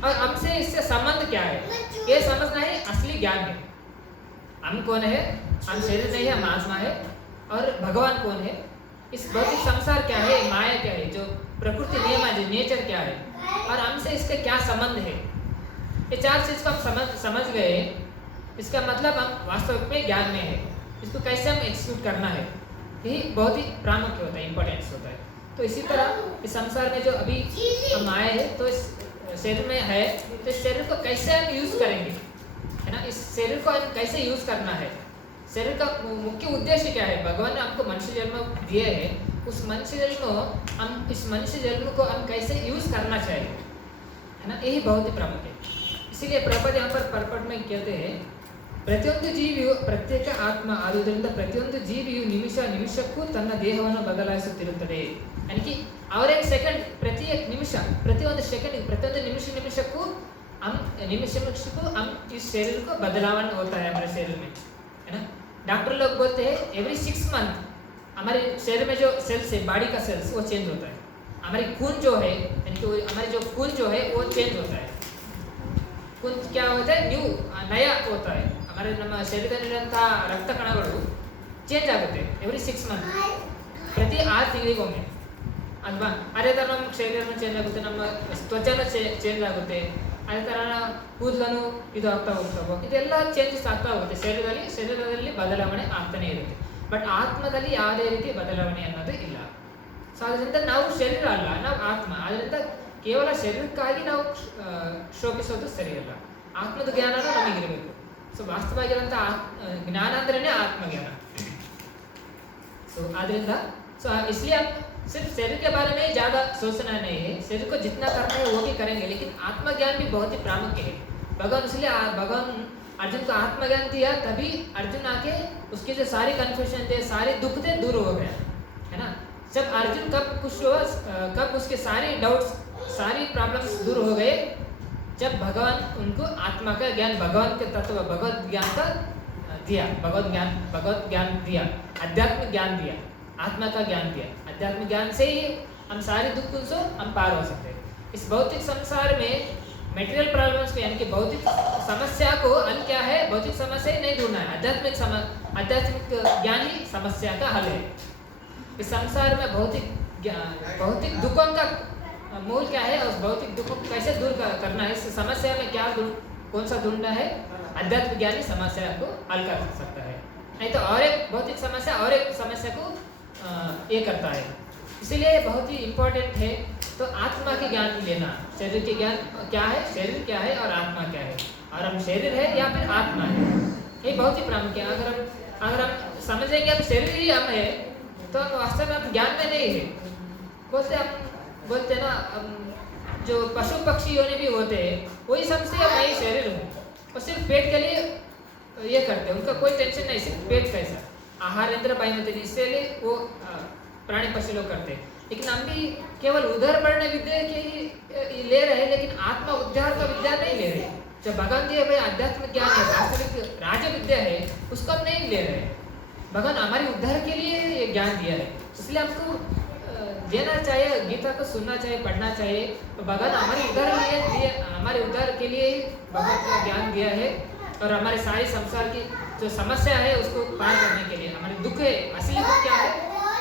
और हमसे इससे संबंध क्या है, ये समझना ही असली ज्ञान है। हम कौन है, हम शरीर नहीं है, हम आत्मा है। और भगवान कौन है, इस भौतिक संसार क्या है, माया क्या है, जो प्रकृति नियम है, नेचर क्या है, और हमसे इसका क्या संबंध है। ये 4 चीज़ को हम समझ गए, इसका मतलब हम वास्तविक में ज्ञान में है। इसको कैसे हम एक्सिक्यूट करना है, यही बहुत ही प्रामुख्य होता है, इम्पोर्टेंस होता है। तो इसी तरह इस संसार में जो अभी हम आए हैं, तो इस शरीर में है, तो इस शरीर को कैसे हम यूज़ करेंगे, है ना। इस शरीर को हम कैसे यूज़ करना है, शरीर का मुख्य उद्देश्य क्या है। भगवान ने हमको मनुष्य जन्म दिए है, उस मनुष्य जन्म को हम कैसे यूज़ करना चाहिए, है ना, यही बहुत ही प्रमुख है। इसीलिए प्रभुपाद यहाँ पर परपट में कहते हैं ಪ್ರತಿಯೊಂದು ಜೀವಿಯು ಪ್ರತ್ಯೇಕ ಆತ್ಮ ಆದುದರಿಂದ ಪ್ರತಿಯೊಂದು ಜೀವಿಯು ನಿಮಿಷಕ್ಕೂ ತನ್ನ ದೇಹವನ್ನು ಬದಲಾಯಿಸುತ್ತಿರುತ್ತದೆ। यानी कि और एक सेकंड, प्रति एक निमिष, प्रतियೊಂದು सेकंड, प्रतियೊಂದು निमिषಕ್ಕೂ हम इस शरीर को बदलावन होता है हमारे शरीर में, है ना। डॉक्टर लोग बोलते हैं एवरी 6 मंथ हमारे शरीर में जो सेल्स है, बॉडी का सेल्स, वो चेंज होता है। हमारी खून जो है, यानी कि हमारे जो खून जो है वो चेंज होता है। खून क्या होता है, नया होता है। हमारे ನಮ್ಮ ಶರೀರದಲ್ಲಿರುವಂಥ ರಕ್ತ ಕಣಗಳು ಚೇಂಜ್ ಆಗುತ್ತೆ ಎವ್ರಿ 6 ಮಂತ್, ಪ್ರತಿ 6 ತಿಂಗಳಿಗೊಮ್ಮೆ ಅಲ್ವಾ। ಅದೇ ಥರ ನಮ್ಮ ಶರೀರನೂ ಚೇಂಜ್ ಆಗುತ್ತೆ, ನಮ್ಮ ತ್ವಚನೂ ಚೇಂಜ್ ಆಗುತ್ತೆ, ಅದೇ ಥರ ಕೂದಲೂ ಇದು ಆಗ್ತಾ ಹೋಗ್ತಾವೆ, ಇದೆಲ್ಲ ಚೇಂಜಸ್ ಆಗ್ತಾ ಹೋಗುತ್ತೆ। ಶರೀರದಲ್ಲಿ ಬದಲಾವಣೆ ಆಗ್ತಾನೆ ಇರುತ್ತೆ, ಬಟ್ ಆತ್ಮದಲ್ಲಿ ಯಾವುದೇ ರೀತಿ ಬದಲಾವಣೆ ಅನ್ನೋದು ಇಲ್ಲ। ಸೊ ಅದರಿಂದ ನಾವು ಶರೀರ ಅಲ್ಲ, ನಾವು ಆತ್ಮ। ಅದರಿಂದ ಕೇವಲ ಶರೀರಕ್ಕಾಗಿ ನಾವು ಶೋಕಿಸೋದು ಸರಿಯಲ್ಲ, ಆತ್ಮದ ಜ್ಞಾನನೂ ನಮಗಿರಬೇಕು। ಸೊ ವಾಸ್ತವವಾಗಿರುವಂಥ ज्ञान अंदर आत्मज्ञान। सो आद्रिंदा सो इसलिए हम सिर्फ शरीर के बारे में ज़्यादा सोचना नहीं है, शरीर को जितना करना है वो भी करेंगे, लेकिन आत्मज्ञान भी बहुत ही प्रामुख्य है। भगवान इसलिए भगवान अर्जुन को आत्मज्ञान दिया, तभी अर्जुन आके उसके जो सारी कन्फ्यूजन थे, सारे दुख थे, दूर हो गया, है ना। जब अर्जुन कब खुश हुआ, कब उसके सारे डाउट्स, सारी प्रॉब्लम्स दूर हो गए, जब भगवान उनको आत्मा का ज्ञान, भगवान के तत्व, भगवत ज्ञान का दिया, भगवत ज्ञान दिया, आध्यात्मिक ज्ञान दिया, आत्मा का ज्ञान दिया। आध्यात्मिक ज्ञान से ही हम सारे दुखों से हम पार हो सकते हैं। इस भौतिक संसार में मेटेरियल प्रॉब्लम्स को यानी कि भौतिक समस्या को हल क्या है, भौतिक समस्या ही नहीं ढूंढना है, आध्यात्मिक ज्ञान ही समस्या का हल है। इस संसार में भौतिक दुखों का मूल क्या है, उस भौतिक दुखों को कैसे दूर करना है, इस समस्या में क्या कौन सा ढूंढना है, आध्यात्मिक ज्ञान ही समस्या को हल कर सकता है। नहीं तो और एक भौतिक समस्या और एक समस्या को ये करता है। इसीलिए बहुत ही इम्पोर्टेंट है तो आत्मा के ज्ञान लेना। शरीर के ज्ञान क्या है, शरीर क्या है और आत्मा क्या है, और हम शरीर है या फिर आत्मा है, ये बहुत ही प्रामुख्य है। अगर हम समझेंगे हम शरीर ही हम है तो हम वास्तव में हम ज्ञान में नहीं है। बोलते ना जो पशु पक्षी योनि भी होते हैं वही समझते हैं मैं ही शरीर हूँ, और सिर्फ पेट के लिए ये करते हैं, उनका कोई टेंशन नहीं, सिर्फ पेट कैसा आहार इंद्र पाइमते नहीं, इसलिए वो प्राणी पक्षी लोग करते हैं। लेकिन हम भी केवल उधर बढ़ने विद्या के ही ले रहे हैं, लेकिन आत्मा उद्धार का विद्या नहीं ले रहे। जो भगवान दिए भाई आध्यात्मिक ज्ञान है, वास्तविक राज विद्या है, उसको हम नहीं ले रहे। भगवान हमारे उद्धार के लिए ये ज्ञान दिया है, इसलिए हमको देना चाहिए, गीता को सुनना चाहिए, पढ़ना चाहिए। तो भगवान हमारे उद्धार के लिए भगवान को ज्ञान दिया है, और हमारे सारे संसार की जो समस्या है उसको पार करने के लिए, हमारे दुख है, असली दुख क्या है,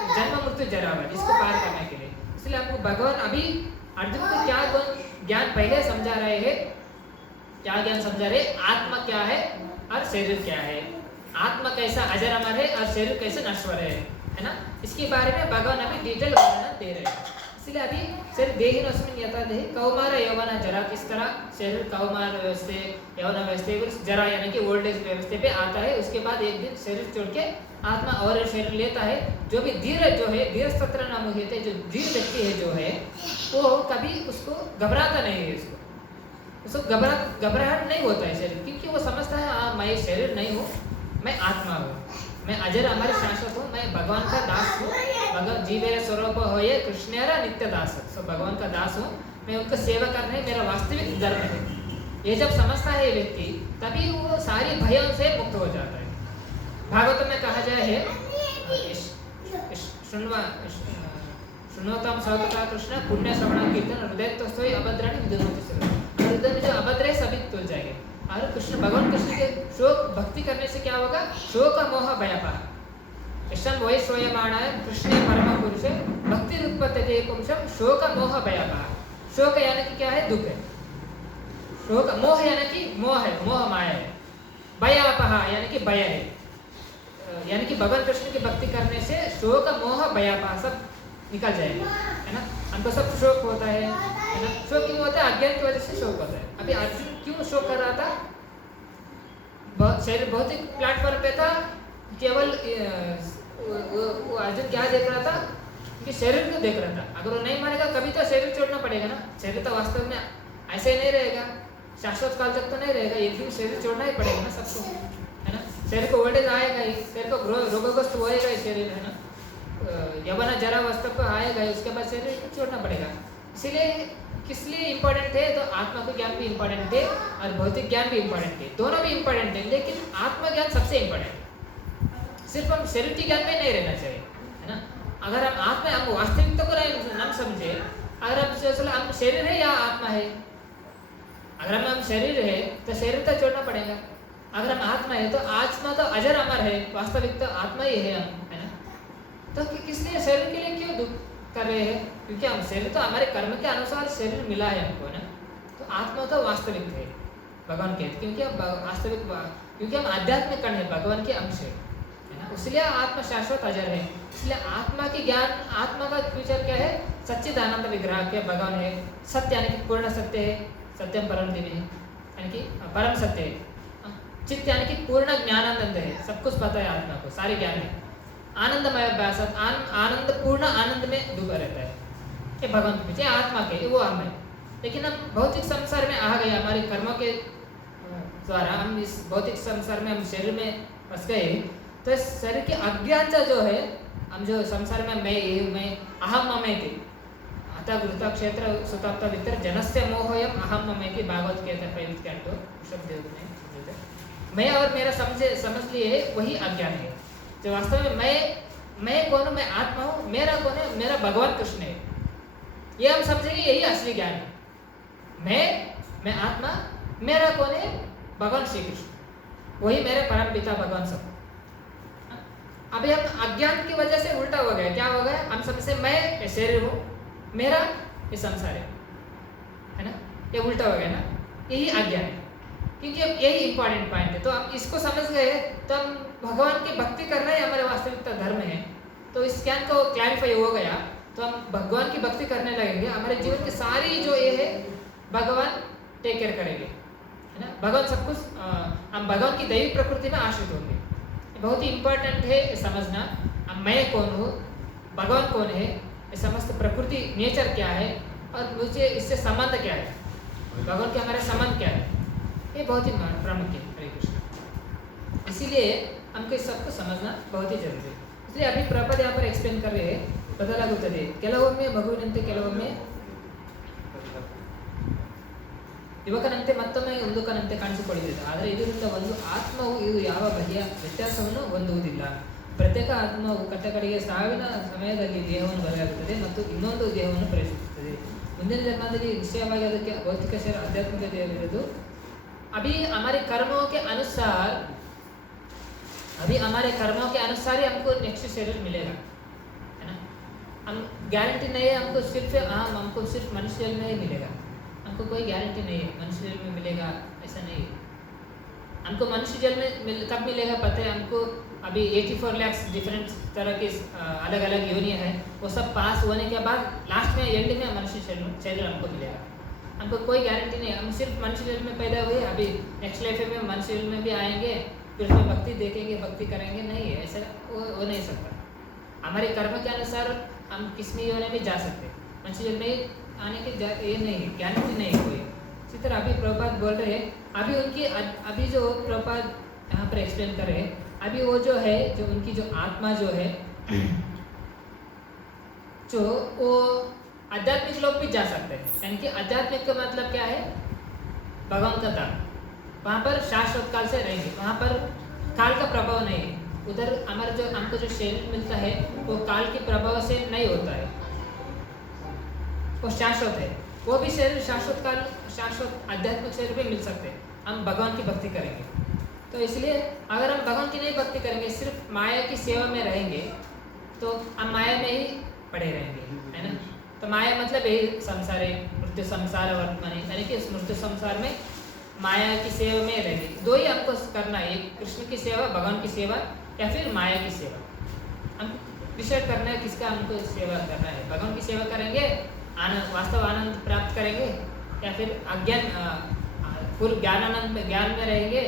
जन्म मृत्यु जरा है, इसको पार करने के लिए। इसलिए आपको भगवान अभी अर्जुन को क्या ज्ञान पहले समझा रहे हैं, क्या ज्ञान समझा रहे, आत्मा क्या है और शरीर क्या है, आत्मा कैसा अजर अमर है और शरीर कैसे नश्वर है ना, इसके बारे में भगवान अभी डिटेल वर्णन दे रहे हैं। इसलिए अभी शरीर देहिनोऽस्मिन् यथा देहि कौमार यौवन जरा, किस तरह शरीर कौमार व्यवस्थे यौवन व्यवस्थे जरा यानी कि ओल्ड एज व्यवस्थे पे आता है, उसके बाद एक दिन शरीर छोड़ के आत्मा और शरीर लेता है। जो भी धीर जो है, धीर सत्र नाम हुए थे, जो धीर व्यक्ति है जो है वो कभी उसको घबराता नहीं है, उसको घबराहट नहीं होता है शरीर, क्योंकि वो समझता है हाँ मैं शरीर नहीं हूँ, मैं आत्मा हूँ, मैं अजर अमर शाश्वत हूँ, मैं भगवान का दास हूँ, भगवान जीवेर स्वरूप हो ये कृष्णेरा नित्य दास, सो भगवान का दास हूँ, मैं उनका सेवा करना है मेरा वास्तविक धर्म है। ये जब समझता है व्यक्ति तभी वो सारी भयों से मुक्त हो जाता है। भागवत में कहा जाए है सुनोतम सौतका कृष्ण पुण्य श्रवण कीर्तन हृदय तो अभद्राणी विदुनोति, हृदय में जो अभद्र है सभी तुल जाएंगे। और कृष्ण भगवान कृष्ण के शोक भक्ति करने से क्या होगा, शोक मोह भयपार कृष्ण वही श्रूयमाणाय कृष्णे परम पुरुषे भक्ति उत्पत्ति पुंसम शोक मोह भयपार। शोक यानी कि क्या है, दुख है, शोक मोह यानी कि मोह है, मोह माया है, भयापहा यानी कि भय है, यानी कि भगवान कृष्ण की भक्ति करने से शोक मोह भयापहा सब निकल जाएगा, है ना। हमको सब शोक होता है ना, शोक क्यों होता है, अज्ञान की वजह से शोक होता है। अभी अर्जुन क्यों शोक कर रहा था, शरीर भौतिक प्लेटफॉर्म पे था, केवल वो अर्जुन क्या देख रहा था कि शरीर को देख रहा था। अगर वो नहीं मानेगा कभी तो शरीर छोड़ना पड़ेगा ना, शरीर तो वास्तव में ऐसे ही नहीं रहेगा, शाश्वत काल तक तो नहीं रहेगा, एक दिन शरीर छोड़ना ही पड़ेगा ना सबको, है ना। शरीर को ओल्ड एज आएगा ही, शरीर को रोगग्रस्त होएगा ही शरीर, है ना, यौवन जरा अवस्था को आएगा, उसके बाद शरीर को छोड़ना पड़ेगा। इसीलिए किस लिए इम्पोर्टेंट है, तो आत्मा का ज्ञान भी इम्पोर्टेंट है और भौतिक ज्ञान भी इम्पोर्टेंट है, दोनों भी इम्पोर्टेंट है, लेकिन आत्मा ज्ञान सबसे इम्पोर्टेंट है। सिर्फ हम शरीर के ज्ञान में नहीं रहना चाहिए, है ना। अगर हम आत्मा हम वास्तविकता को नहीं समझे, अगर हम शरीर है या आत्मा है, अगर हम शरीर है तो शरीर तो छोड़ना पड़ेगा, अगर हम आत्मा है तो आत्मा तो अजर अमर है, वास्तविक तो आत्मा ही है हम, है ना। तो किस लिए शरीर के लिए क्यों दुख कर रहे हैं, क्योंकि हम शरीर तो हमारे कर्म के अनुसार शरीर मिला है हमको ना, तो आत्मा तो वास्तविक है भगवान के, क्योंकि हम वास्तविक, क्योंकि हम आध्यात्मिक कण है, भगवान के अंश है ना, इसलिए आत्मा शाश्वत अजर है। इसलिए आत्मा की ज्ञान, आत्मा का फ्यूचर क्या है, सच्चिदानंद विग्रह के भगवान है, सत्य यानी कि पूर्ण सत्य है, सत्यम परम दिव्य है यानी कि परम सत्य है, चित्त यानी कि पूर्ण ज्ञानानंद है, सब कुछ पता है आत्मा को, सारे ज्ञान है, आनंदमय अभ्यास, आनंद पूर्ण आनंद में डूबा रहता है, ये भगवान के पीछे आत्मा के वो हम है। लेकिन हम भौतिक संसार में आ गए, हमारे कर्मों के द्वारा हम इस भौतिक संसार में हम शरीर में फंस गए, तो इस शरीर के अज्ञानता जो है, हम जो संसार में मैं ये हूँ, मैं अहम ममेति अतः गुरुता क्षेत्र सुताप्त वितर जनस्य मोहयम अहम ममेति भागवत के पहले कैंटो शब्द में मैं और मेरा समझ लिए है, वही अज्ञान है। जो वास्तव में मैं कौन हूँ, मैं आत्मा हूँ, मेरा कौन है, मेरा भगवान कृष्ण है, ये हम समझेंगे, यही असली ज्ञान है। मैं आत्मा, मेरा कौन है? भगवान श्री कृष्ण, वही मेरे परम पिता भगवान सब। अभी हम अज्ञान की वजह से उल्टा हो गया। क्या हो गया? हम समझे मैं शरीर हूँ, मेरा ये संसार है ना, ये उल्टा हो गया ना, यही अज्ञान है। क्योंकि अब यही इंपॉर्टेंट पॉइंट है। तो हम इसको समझ गए तो हम भगवान की भक्ति करना ही हमारे वास्तविकता धर्म है। तो इस ज्ञान को क्लैरिफाई हो गया तो हम भगवान की भक्ति करने लगेंगे। हमारे जीवन की सारी जो ये है भगवान टेक केयर करेंगे, है ना। भगवान सब कुछ, हम भगवान की दैविक प्रकृति में आश्रित होंगे। बहुत ही इंपॉर्टेंट है समझना, अब मैं कौन हूँ, भगवान कौन है, ये समस्त प्रकृति नेचर क्या है और मुझे इससे संबंध क्या है, भगवान के हमारे संबंध क्या है, ये बहुत ही प्रमुख है। हरे कृष्ण। इसीलिए हमको इस सबको समझना बहुत ही जरूरी है। इसलिए अभी प्रभुपाद यहाँ पर एक्सप्लेन कर रहे हैं, बदलागुತ್ತದೆ ಕೆಲವೊಮ್ಮೆ ಮಗುವಿನಂತೆ ಕೆಲವೊಮ್ಮೆ ಯುವಕನಂತೆ ಮತ್ತೊಮ್ಮೆ ಮುದುಕನಂತೆ ಕಾಣಿಸಿಕೊಳ್ಳುತ್ತದೆ. ಆದರೆ ಇದರಿಂದ ಒಂದು ಆತ್ಮವು ಇದು ಯಾವ ಬಗೆಯ ವ್ಯತ್ಯಾಸವನ್ನು ಹೊಂದುವುದಿಲ್ಲ. ಪ್ರತ್ಯೇಕ ಆತ್ಮವು ಕಟ್ಟಕಡೆಗೆ ಸಾವಿನ ಸಮಯದಲ್ಲಿ ದೇಹವನ್ನು ಬದಲಾಗುತ್ತದೆ ಮತ್ತು ಇನ್ನೊಂದು ದೇಹವನ್ನು ಪ್ರವೇಶಿಸುತ್ತದೆ. ಮುಂದಿನ ಜನ್ಮದಲ್ಲಿ ನಿಶ್ಚಯವಾಗಿ ಅದಕ್ಕೆ ಭೌತಿಕ ಶರೀರ ಆಧ್ಯಾತ್ಮಿಕ ದೇಹವಿರುವುದು. अभी हमारे कर्मों के अनुसार ही हमको नेक्स्ट शरीर मिलेगा, है ना। हम गारंटी नहीं है हमको सिर्फ मनुष्य जन्म में ही मिलेगा, हमको कोई गारंटी नहीं है मनुष्य जन्म में मिलेगा, ऐसा नहीं है। हमको मनुष्य जन्म में कब मिलेगा पता है हमको? अभी 84 लाख डिफरेंट तरह के अलग अलग योनियाँ हैं, वो सब पास होने के बाद लास्ट में एंड में मनुष्य शरीर हमको मिलेगा। हमको कोई गारंटी नहीं है। हम सिर्फ मनुष्य जन्म में पैदा हुए, अभी नेक्स्ट लाइफ में मनुष्य जन्म में भी आएंगे, फिर उसमें भक्ति देखेंगे, भक्ति करेंगे, नहीं है ऐसा वो नहीं सकता। हमारे कर्म के अनुसार हम किसमें योनि में जा सकते, मनुष्य जन्म में आने की ये नहीं है, गारंटी नहीं है कोई। इसी तरह अभी प्रभुपाद बोल रहे हैं, अभी जो प्रभुपाद यहाँ पर एक्सप्लेन कर रहे हैं, अभी वो जो है, जो उनकी जो आत्मा जो है, जो वो आध्यात्मिक लोग भी जा सकते हैं। यानी कि आध्यात्मिक का मतलब क्या है? भगवान का धाम, वहाँ पर शाश्वत काल से रहेंगे, वहाँ पर काल का प्रभाव नहीं है। उधर हमारा जो हमको जो शरीर मिलता है वो काल के प्रभाव से नहीं होता है, वो शाश्वत है। वो भी शरीर शाश्वत आध्यात्मिक शरीर भी मिल सकते हैं, हम भगवान की भक्ति करेंगे। तो इसलिए अगर हम भगवान की नहीं भक्ति करेंगे, सिर्फ माया की सेवा में रहेंगे, तो हम माया में ही पड़े रहेंगे, है ना। तो माया मतलब यही संसार है, मृत्यु संसार वर्तमान, यानी कि इस मृत्यु संसार में माया की सेवा में रहेंगे। दो ही हमको करना है, कृष्ण की सेवा, भगवान की सेवा, या फिर माया की सेवा। हम डिसाइड करना है किसका हमको सेवा करना है। भगवान की सेवा करेंगे, वास्तव आनंद प्राप्त करेंगे, या फिर अज्ञान पूर्व ज्ञान में रहेंगे,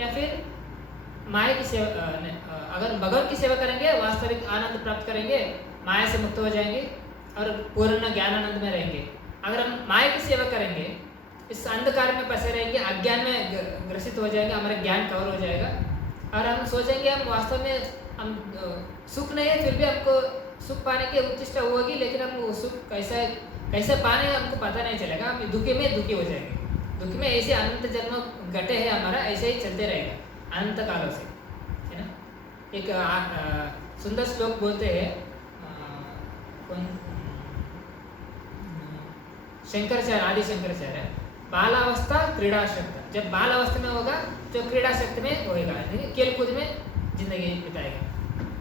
या फिर माया की सेवा। अगर भगवान की सेवा करेंगे वास्तविक आनंद प्राप्त करेंगे, माया से मुक्त हो जाएंगे और पूर्ण ज्ञानानंद में रहेंगे। अगर हम माया की सेवा करेंगे, इस अंधकार में फंसे रहेंगे, अज्ञान में ग्रसित हो जाएंगे, हमारा ज्ञान कवर हो जाएगा और हम सोचेंगे हम वास्तव में हम सुख नहीं है, फिर भी हमको सुख पाने की उत्तिष्ठा होगी, लेकिन हम वो सुख कैसे पाने हमको पता नहीं चलेगा। हम दुखी हो जाएंगे। दुखी में ऐसे अनंत जन्म घटे है हमारा, ऐसे ही चलते रहेगा अनंत कालों से, है ना। एक सुंदर श्लोक बोलते हैं, शंकराचार्य, आदि शंकराचार्य, बालावस्था क्रीड़ा शक्ति। जब बाल अवस्था में होगा तो क्रीड़ा शक्ति में होएगा, खेल कूद में जिंदगी बिताएगा।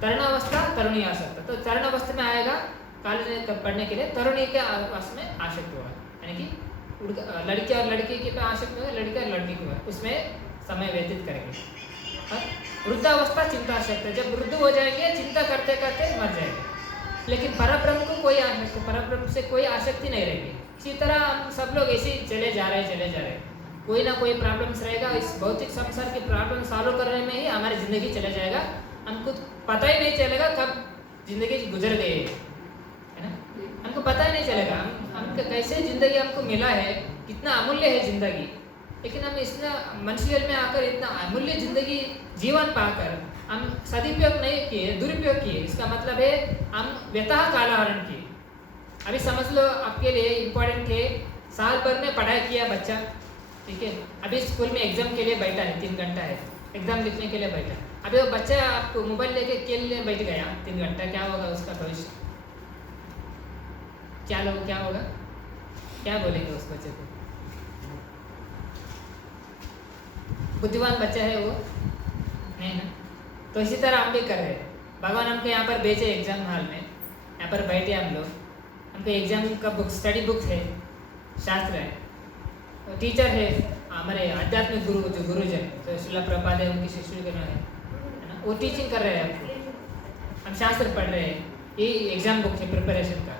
तरुणावस्था तरुणी आसक्त, तो तरुण अवस्था में आएगा कॉलेज पढ़ने के लिए, तरुणी के अवस्था में आसक्त होगा, यानी कि लड़के और लड़की के पे आसक्त होगा, लड़के और लड़की के पास उसमें समय व्यतीत करेंगे। और वृद्धावस्था चिंता शक्त, जब वृद्ध हो जाएंगे चिंता करते करते मर जाएंगे, लेकिन परब्रह्म को कोई आसक्ति, परब्रह्म से कोई आसक्ति नहीं रहेगी। इसी तरह हम सब लोग ऐसे ही चले जा रहे हैं, कोई ना कोई प्रॉब्लम्स रहेगा। इस भौतिक संसार के प्रॉब्लम सॉल्व करने में ही हमारी ज़िंदगी चला जाएगा, हमको पता ही नहीं चलेगा कब ज़िंदगी गुजर गई है ना। हमको पता ही नहीं चलेगा हमको कैसे ज़िंदगी हमको मिला है, कितना अमूल्य है ज़िंदगी, लेकिन हम इतना मनुष्य में आकर इतना अमूल्य ज़िंदगी जीवन पाकर हम सदुपयोग नहीं किए, दुरुपयोग किए। इसका मतलब है हम व्यतः कालहरण किए। अभी समझ लो आपके लिए इम्पोर्टेंट है, साल भर में पढ़ाई किया बच्चा, ठीक है, अभी स्कूल में एग्जाम के लिए बैठा है, 3 घंटा है एग्जाम लिखने के लिए बैठा है। अभी वो बच्चा आपको मोबाइल लेके खेलने बैठ गया 3 घंटा, क्या होगा उसका भविष्य? क्या होगा? क्या बोलेंगे उस बच्चे को? बुद्धिमान बच्चा है वो नहीं ना। तो इसी तरह हम भी कर रहे हैं। भगवान हमको यहाँ पर भेजे एग्जाम हॉल में, यहाँ पर बैठे हम लोग, हमको एग्जाम का बुक, स्टडी बुक है, शास्त्र है, तो टीचर है हमारे आध्यात्मिक गुरु, जो गुरुजन तो शिला प्रभुपाद है, उनकी शिष्य है ना, वो टीचिंग कर रहे हैं हमको, हम शास्त्र पढ़ रहे हैं। ये एग्जाम बुक है प्रिपरेशन का।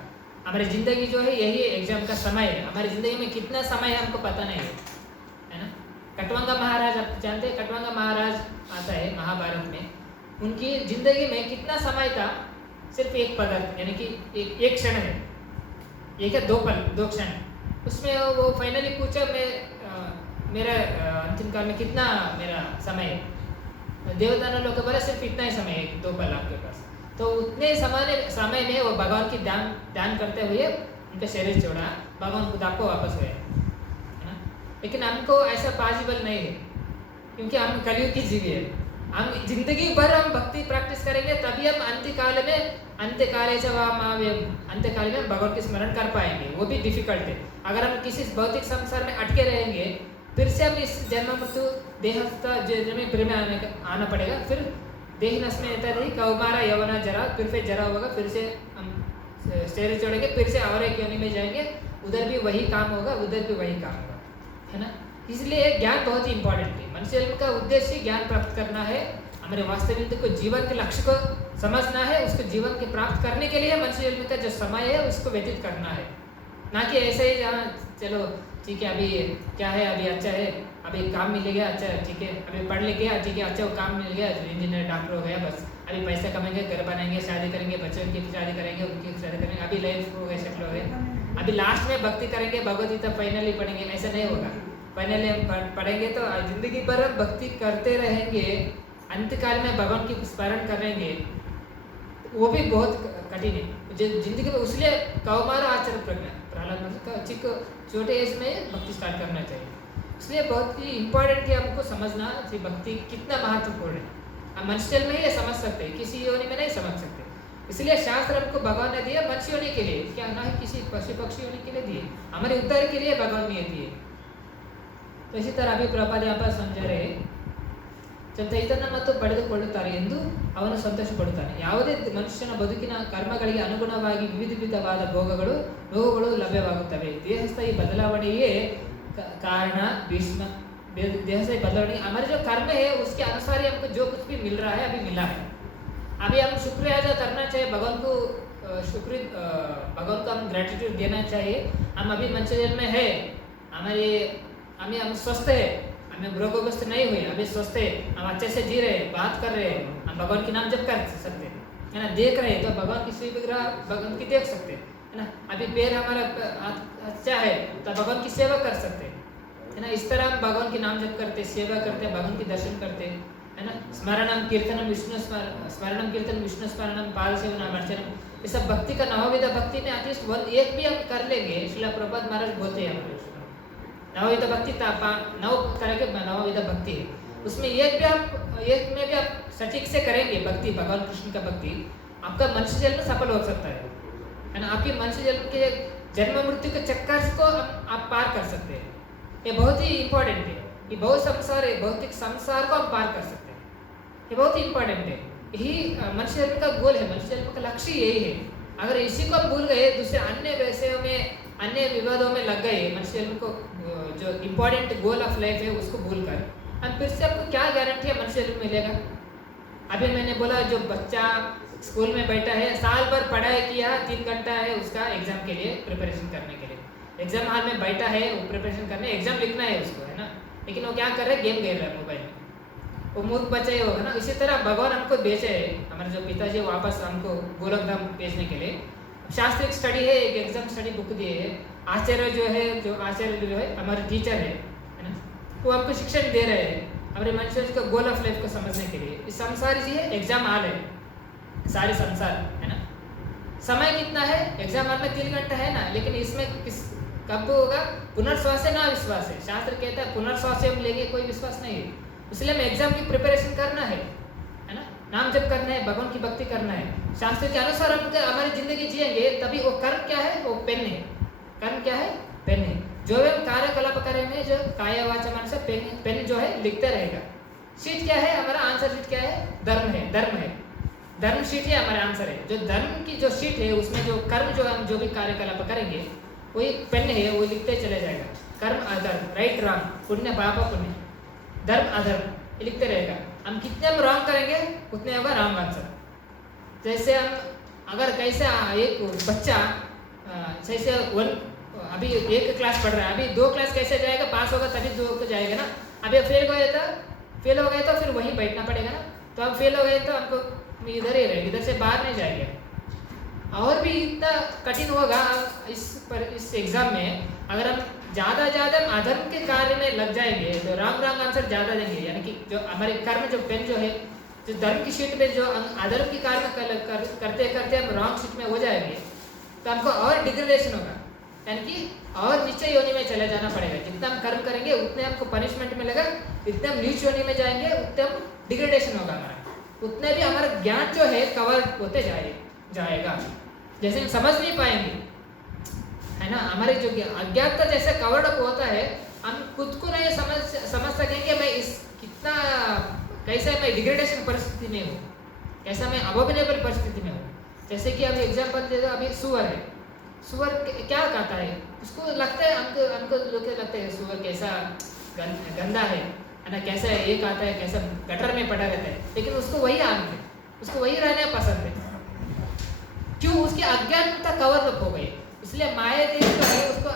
हमारी ज़िंदगी जो है यही एग्जाम का समय है। हमारी ज़िंदगी में कितना समय है हमको पता नहीं है ना। कटवांगा महाराज, आप जानते हैं कटवांगा महाराज आता है महाभारत में, उनकी ज़िंदगी में कितना समय था, सिर्फ एक पदार्थ यानी कि एक क्षण है, एक है दो क्षण। उसमें वो फाइनली पूछा मेरा अंतिम काल में कितना मेरा समय है, देवता ने लोग बोला सिर्फ इतना ही समय है, 2 पल आपके पास। तो उतने समय में वो भगवान की दान करते हुए उनका शरीर छोड़ा, भगवान खुद आपको वापस हुए है ना। लेकिन हमको ऐसा पॉसिबल नहीं है, क्योंकि हम कलयुग की जीवी है। हम जिंदगी भर हम भक्ति प्रैक्टिस करेंगे तभी हम अंत्यकाल में भगवान की स्मरण कर पाएंगे। वो भी डिफिकल्ट है। अगर हम किसी भौतिक संसार में अटके रहेंगे, फिर से हम इस जन्म मृत्यु देह में आना पड़ेगा। फिर देह नष्ट में रहता रही कौमारा यौवना जरा, फिर जरा होगा, फिर से हम शरीर छोड़ेंगे, फिर से और एक योनि में जाएंगे, उधर भी वही काम होगा, उधर भी वही काम होगा, है ना। इसलिए ज्ञान बहुत ही इंपॉर्टेंट है। मनुष्य जन्म का उद्देश्य ज्ञान प्राप्त करना है, हमारे वास्तविक को जीवन के लक्ष्य को समझना है, उसको जीवन के प्राप्त करने के लिए मनुष्य जन्म का जो समय है उसको व्यतीत करना है, ना कि ऐसे ही जहाँ चलो ठीक है अभी क्या है, अभी अच्छा है, अभी काम मिल गया, अच्छा ठीक है, अभी पढ़ लिख गया, ठीक है, अच्छा वो काम मिल गया, इंजीनियर डॉक्टर हो गया, बस अभी पैसा कमाएंगे, घर बनाएंगे, शादी करेंगे, बच्चों की शादी करेंगे, उनकी शादी करेंगे, अभी लाइफ हो गए, सेटल हो गए, अभी लास्ट में भक्ति करेंगे, भगवत गीता फाइनली पढ़ेंगे, ऐसा नहीं होगा। फाइनली हम पढ़ेंगे तो जिंदगी भर हम भक्ति करते रहेंगे, अंतकाल में भगवान की स्मरण करेंगे, वो भी बहुत कठिन है जिंदगी में। इसलिए कौमार आचरण प्रज्ञा, प्रहलाद छोटे एज में भक्ति स्टार्ट करना चाहिए। इसलिए बहुत ही इंपॉर्टेंट है हमको समझना कि भक्ति कितना महत्वपूर्ण है। हम मनुष्य में ही समझ सकते हैं, किसी योनि में नहीं समझ सकते। इसलिए शास्त्र हमको भगवान ने दिया मनुष्य योनि के लिए, क्या ना है किसी पशु पक्षी योनि के लिए दिए, हमारे उद्धार के लिए भगवान ने दिए। तो इसी तरह अभी प्रभुपाद यहाँ पर समझा रहे, ಚೈತನ್ಯ ಮತ್ತು ಪಡೆದುಕೊಳ್ಳುತ್ತಾರೆ ಎಂದು ಅವನು ಸಂತೋಷಪಡುತ್ತಾನೆ. ಯಾವುದೇ ಮನುಷ್ಯನ ಬದುಕಿನ ಕರ್ಮಗಳಿಗೆ ಅನುಗುಣವಾಗಿ ವಿವಿಧವಾದ ಭೋಗಗಳು ಲಭ್ಯವಾಗುತ್ತವೆ. ದೇಹಸ್ಥಾಯಿ ಬದಲಾವಣೆಯೇ कारण भीष्म देहस्थाई बदलावनी, हमारे जो कर्म है उसके अनुसार ही हमको जो कुछ भी मिल रहा है अभी मिला है। अभी हम शुक्रिया अदा करना चाहिए, भगवान को भगवान को हम ग्रेटिट्यूड देना चाहिए। हम अभी मंचजन में है, हम स्वस्थ है, हमें रोगग्रस्त नहीं हुए, अभी स्वस्थ है, हम अच्छे से जी रहे हैं, बात कर रहे हैं, हम भगवान के नाम जप कर सकते हैं, है ना। देख रहे हैं तो भगवान की श्री विग्रह भगवान की देख सकते हैं, है ना। अभी पैर हमारा अच्छा है तो भगवान की सेवा कर सकते हैं, है ना। इस तरह हम भगवान के नाम जप करते, सेवा करते, भगवान के दर्शन करते, है ना। स्मरणम कीर्तनम विष्णु स्मरणम पाद सेवनम अर्चनम, ये सब भक्ति का नवविध भक्ति में एटलीस्ट एक भी हम कर लेंगे। श्रील प्रभुपाद महाराज बोलते हैं हमारे नवविध भक्ति 9 तरह के नवविध भक्ति है, उसमें एक में भी आप सटीक से करेंगे भक्ति, भगवान कृष्ण का भक्ति, आपका मनुष्य जन्म सफल हो सकता है ना। आपकी मनुष्य जन्म के जन्म मृत्यु के चक्कर को आप पार कर सकते हैं। ये बहुत ही इंपॉर्टेंट है। ये बहुत संसार है, भौतिक संसार को हम पार कर सकते हैं, ये बहुत ही इंपॉर्टेंट है। यही मनुष्य जन्म का गोल है, मनुष्य जन्म का लक्ष्य यही है। अगर इसी को हम भूल गए, दूसरे अन्य विषयों में, अन्य विवादों में लग गए, मनुष्य जन्म को जो इम्पोर्टेंट गोल ऑफ लाइफ है उसको भूल कर, हम फिर से आपको क्या गारंटी है मनुष्य जन्म मिलेगा। अभी मैंने बोला जो बच्चा स्कूल में बैठा है, साल भर पढ़ाई किया, 3 घंटा है उसका एग्जाम के लिए प्रिपरेशन करने के लिए, एग्जाम हॉल में बैठा है, वो प्रिपरेशन करने, एग्जाम लिखना है उसको, है ना। लेकिन वो क्या कर रहे हैं, गेम खेल रहा है मोबाइल में, वो मूर्ख बच्चा ही होगा ना। इसी तरह भगवान हमको भेजे है, हमारे जो पिताजी वापस हमको गोलक धाम भेजने के लिए शास्त्रिक स्टडी है, एक एग्जाम स्टडी बुक दिए है। आचार्य जो है हमारे टीचर है ना, वो हमको शिक्षण दे रहे हैं हमारे मनुष्य का गोल ऑफ लाइफ को समझने के लिए। इस संसार जी है, एग्जाम हॉल है, सारे संसार है ना। समय कितना है, एग्जाम हॉल में 3 घंटा है ना, लेकिन इसमें कब होगा, पुनर्श्वास है ना विश्वास है। शास्त्र कहता है पुनर्श्वास हम लेंगे, कोई विश्वास नहीं है। इसलिए हमें एग्जाम की प्रिपरेशन करना है ना, नाम जप करना है, भगवान की भक्ति करना है, शास्त्र के अनुसार हम हमारी जिंदगी जिएंगे। तभी वो कर्म क्या है, वो पेन है, कर्म क्या है, पेन है। जो भी हम कार्यकलाप करेंगे जो काया वाचा मन से पेन जो है लिखते रहेगा। शीट क्या है हमारा आंसर शीट क्या है धर्म है धर्म शीट ही हमारा आंसर है। जो धर्म की जो शीट है उसमें जो कर्म जो हम जो भी कार्यकलाप करेंगे वही पेन है वो लिखते चले जाएगा। कर्म अधर्म राइट रॉन्ग पुण्य पाप पुण्य धर्म अधर्म ये लिखते रहेगा। हम कितने हम रॉन्ग करेंगे उतने होगा रॉन्ग आंसर। जैसे हम अगर कैसे एक बच्चा जैसे अभी एक क्लास पढ़ रहा है, अभी 2 क्लास कैसे जाएगा, पास होगा तभी 2 को जाएगा ना। अभी फेल हो गए तो फिर वहीं बैठना पड़ेगा ना। तो हम फेल हो गए तो हमको इधर ही रहेंगे, इधर से बाहर नहीं जाएंगे। और भी इतना कठिन होगा इस एग्जाम में अगर हम ज़्यादा अधर्म के कार्य में लग जाएंगे तो रॉन्ग आंसर ज़्यादा देंगे। यानी कि जो हमारे कर्म जो पेन जो है जो धर्म की शीट में जो अधर्म की कार्य करते करते हम रॉन्ग शीट में हो जाएंगे तो हमको और डिग्रेडेशन होगा। यानी कि और नीचे योनि में चले जाना पड़ेगा। जितना हम कर्म करेंगे उतने हमको पनिशमेंट मिलेगा, जितने हम नीच योनि में जाएंगे उतने हम डिग्रेडेशन होगा हमारा, उतने भी हमारा ज्ञान जो है कवर होते जाएगा। जैसे हम समझ नहीं पाएंगे है ना, हमारे जो अज्ञानता जैसे कवर्ड अप होता है हम खुद को नहीं समझ सकेंगे मैं इस कितना कैसे मैं डिग्रेडेशन परिस्थिति में हूँ, कैसा मैं अबोमिनेबल परिस्थिति में हूँ। जैसे कि अभी एग्जाम्पल दे दो, अभी सुअर है, सुअर क्या कहता है उसको लगता है हमको लोग लगता है सुअर कैसा गंदा है ना, कैसा एक आता है कैसा गटर में पड़ा रहता है, लेकिन उसको वही आदत है, उसको वही रहना पसंद है। क्यों? उसकी अज्ञानता कवर अप हो गई। इसलिए माया देवी जो है उसको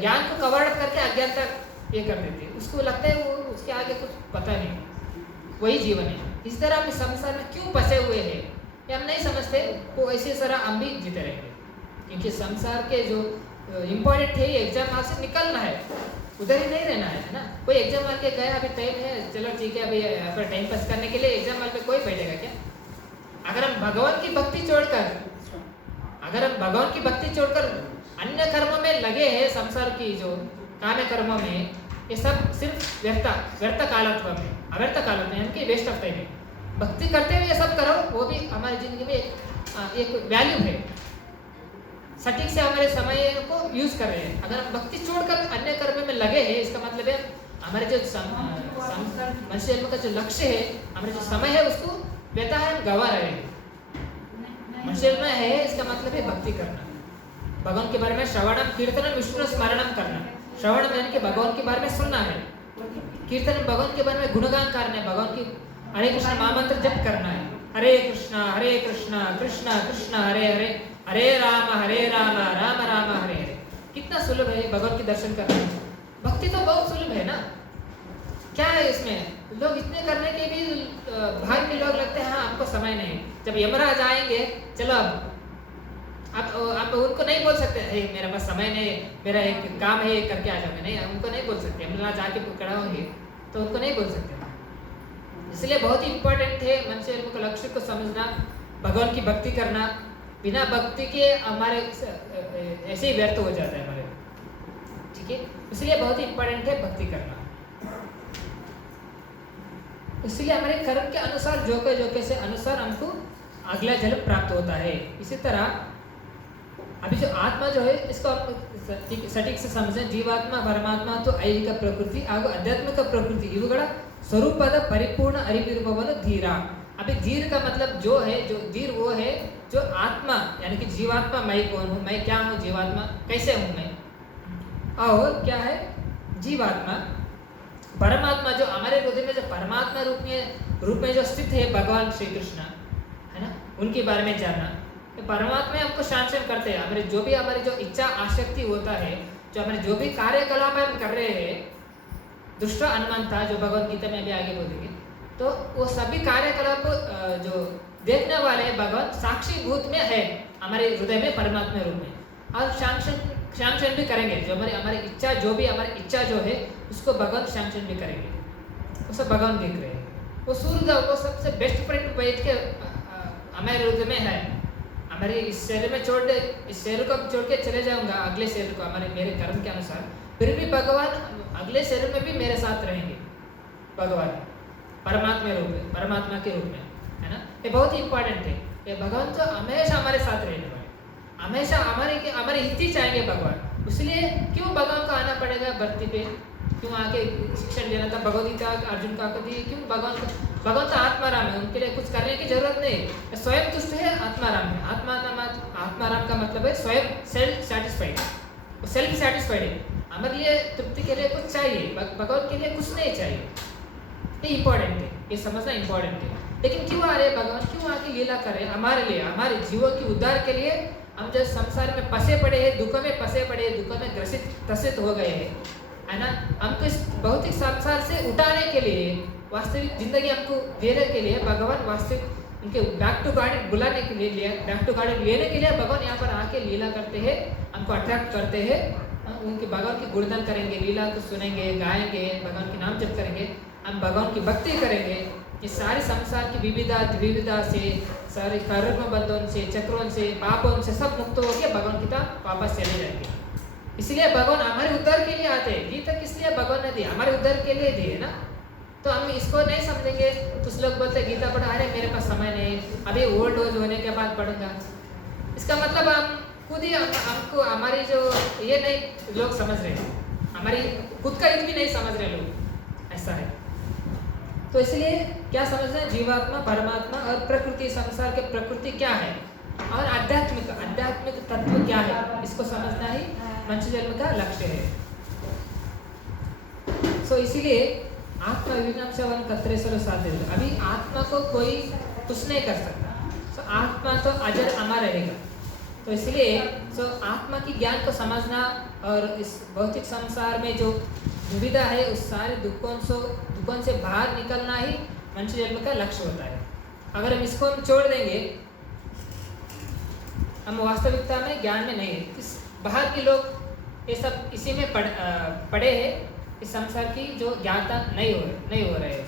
ज्ञान को कवर अप करके अज्ञानता ये कर देती है। उसको लगता है वो उसके आगे कुछ पता नहीं, वही जीवन है। इस तरह हम संसार में क्यों फंसे हुए हैं ये हम नहीं समझते, वो इसी तरह हम भी जीते रहेंगे। क्योंकि संसार के जो इम्पोर्टेंट है ये एग्जाम हॉल से निकलना है, उधर ही नहीं रहना है ना। कोई एग्जाम हॉल के गया अभी टाइम है चलो ठीक है अभी अपना टाइम पास करने के लिए एग्जाम हॉल पे कोई बैठेगा क्या? अगर हम भगवान की भक्ति छोड़कर अन्य कर्मों में लगे हैं, संसार की जो काम कर्मों में, ये सब सिर्फ व्यर्थ कालत्व में अव्यर्थ कालत्व में यानी कि वेस्ट ऑफ टाइम है। भक्ति करते हुए ये सब करो वो भी हमारी जिंदगी में एक वैल्यू है, सटीक से हमारे समय को यूज कर रहे हैं। अगर हम भक्ति छोड़कर अन्य कर्म में लगे हैं इसका मतलब है हमारे जो मनुष्य जन्म का जो लक्ष्य है, हमारे जो समय है उसको व्यथा है हम गवा रहे हैं। मनुष्य जन्म है इसका मतलब है भक्ति करना, भगवान के बारे में श्रवणम कीर्तनम विष्णु स्मरणम करना। श्रवणम यानी कि भगवान के बारे में सुनना है, कीर्तन भगवान के बारे में गुणगान करना है, भगवान की हरे कृष्ण महामंत्र जप करना है। हरे कृष्ण कृष्ण कृष्ण हरे हरे हरे राम राम राम हरे हरे। कितना सुलभ है भगवान के दर्शन करना। भक्ति तो बहुत सुलभ है ना, क्या है इसमें? लोग इतने करने के भी भाग के लोग लगते हैं हाँ आपको समय नहीं। जब यमराज आएंगे चलो आप उनको नहीं बोल सकते मेरे पास समय नहीं, मेरा एक काम है करके आ जाओगे, नहीं उनको नहीं बोल सकते। यमराज आके खड़ा होंगे तो उनको नहीं बोल सकते। इसलिए बहुत ही इंपॉर्टेंट है मनुष्य को लक्ष्य को समझना, भगवान की भक्ति करना। बिना भक्ति के हमारे ऐसे ही व्यर्थ हो जाता है हमारे, ठीक है। इसलिए बहुत ही इंपॉर्टेंट है भक्ति करना। इसलिए हमारे कर्म के अनुसार जोके से अनुसार हमको अगला जन्म प्राप्त होता है। इसी तरह अभी जो आत्मा जो है इसको आप सटीक से समझें। जीवात्मा परमात्मा तो ऐहिक प्रकृति ಹಾಗೂ आध्यात्मिक प्रकृति ಇವುಗಳ स्वरूपದ परिपूर्ण अरिविर्भवन धीरा। अभी धीर का मतलब जो है, जो धीर वो है जो आत्मा यानी कि जीवात्मा मैं कौन हूँ, मैं क्या हूँ, जीवात्मा कैसे हूँ मैं, और क्या है जीवात्मा। परमात्मा जो हमारे हृदय में जो परमात्मा रूप में जो स्थित है भगवान श्री कृष्ण है ना, उनके बारे में जानना। तो परमात्मा हमको शासन करते हैं। हमारे जो भी हमारी जो इच्छा आसक्ति होता है, जो हमारे जो भी कार्यकलाप हम कर रहे हैं, दुष्ट अनुमान था जो भगवद गीता में भी आगे बोलेंगे, तो वो सभी कार्यकलाप जो देखने वाले भगवान साक्षी भूत में है हमारे हृदय में परमात्मा रूप में, और शांशन भी करेंगे। जो हमारी इच्छा जो भी हमारी इच्छा जो है उसको भगवान शांशन भी करेंगे, वो सब भगवान देख रहे हैं। वो सूर्य वो सबसे बेस्ट फ्रेंड बैठ के हमारे हृदय में है। हमारे इस शरीर में इस शरीर को छोड़ के चले जाऊंगा अगले शरीर को मेरे कर्म के अनुसार, फिर भी भगवान अगले शरीर में भी मेरे साथ रहेंगे। भगवान परमात्मा के रूप में है ना, ये बहुत ही इंपॉर्टेंट है। ये भगवान तो हमेशा हमारे साथ रहने वाले, हमेशा हमारे हित ही चाहेंगे भगवान। इसलिए क्यों भगवान को आना पड़ेगा धरती पे, क्यों आके शिक्षण देना था। भगवद गीता अर्जुन का कहती है क्यों भगवान तो आत्माराम है, उनके लिए कुछ करने की जरूरत नहीं, स्वयं तुष्ट है, आत्माराम है। आत्माराम का मतलब है स्वयं सेल्फ सेटिस्फाइड, वो सेल्फ सेटिस्फाइड है। हमारे लिए तृप्ति के लिए कुछ चाहिए, भगवान के लिए कुछ नहीं चाहिए। ये इम्पोर्टेंट है, ये समझना इम्पोर्टेंट है। लेकिन क्यों आ रहे भगवान, क्यों आके लीला कर रहे हैं हमारे लिए, हमारे जीवों की उद्धार के लिए। हम जो संसार में फंसे पड़े हैं, दुखों में फंसे पड़े हैं, दुखों में ग्रसित हो गए हैं, है ना। हमको इस भौतिक संसार से उठाने के लिए, वास्तविक जिंदगी हमको देने के लिए भगवान वास्तविक उनके बैक टू गार्डन बुलाने के लिए, बैक टू गार्डन लेने के लिए भगवान यहाँ पर आके लीला करते हैं, हमको अट्रैक्ट करते हैं। उनके भगवान की गुणगान करेंगे, लीला को सुनेंगे, गाएंगे, भगवान के नाम जप करेंगे, हम भगवान की भक्ति करेंगे। ये सारे संसार की विविधता से, सारे कर्म बंधन से, चक्रों से, पापों से सब मुक्त होकर भगवान की तरफ वापस चले जाएंगे। इसलिए भगवान हमारे उद्धार के लिए आते हैं। गीता किस लिए भगवान ने दी, हमारे उद्धार के लिए दी है ना। तो हम इसको नहीं समझेंगे। कुछ लोग बोलते हैं गीता पढ़ा, अरे मेरे पास समय नहीं, अभी ओल्ड एज होने के बाद पढ़ूंगा। इसका मतलब हम खुद ही हमको हमारी जो ये नहीं लोग समझ रहे हैं, हमारी खुद का हित भी नहीं समझ रहे लोग, ऐसा है। तो इसलिए क्या समझना है, जीवात्मा, परमात्मा और प्रकृति, संसार के प्रकृति क्या है और आध्यात्मिक तत्व क्या है, इसको समझना ही मनुष्य जन्म का लक्ष्य है। सो इसीलिए आत्मा विनाम से वन कतरे सरो साथ। अभी आत्मा को कोई कुछ नहीं कर सकता। सो आत्मा तो अजर अमर रहेगा। तो इसलिए आत्मा की ज्ञान को समझना और इस भौतिक संसार में जो दुविधा है, उस सारे दुखों से बाहर निकलना ही मनुष्य जन्म का लक्ष्य होता है। अगर हम इसको छोड़ देंगे, हम वास्तविकता में ज्ञान में नहीं है। इस बाहर के लोग ये सब इसी में पड़े हैं, इस संसार की जो ज्ञानता नहीं हो रहे हैं,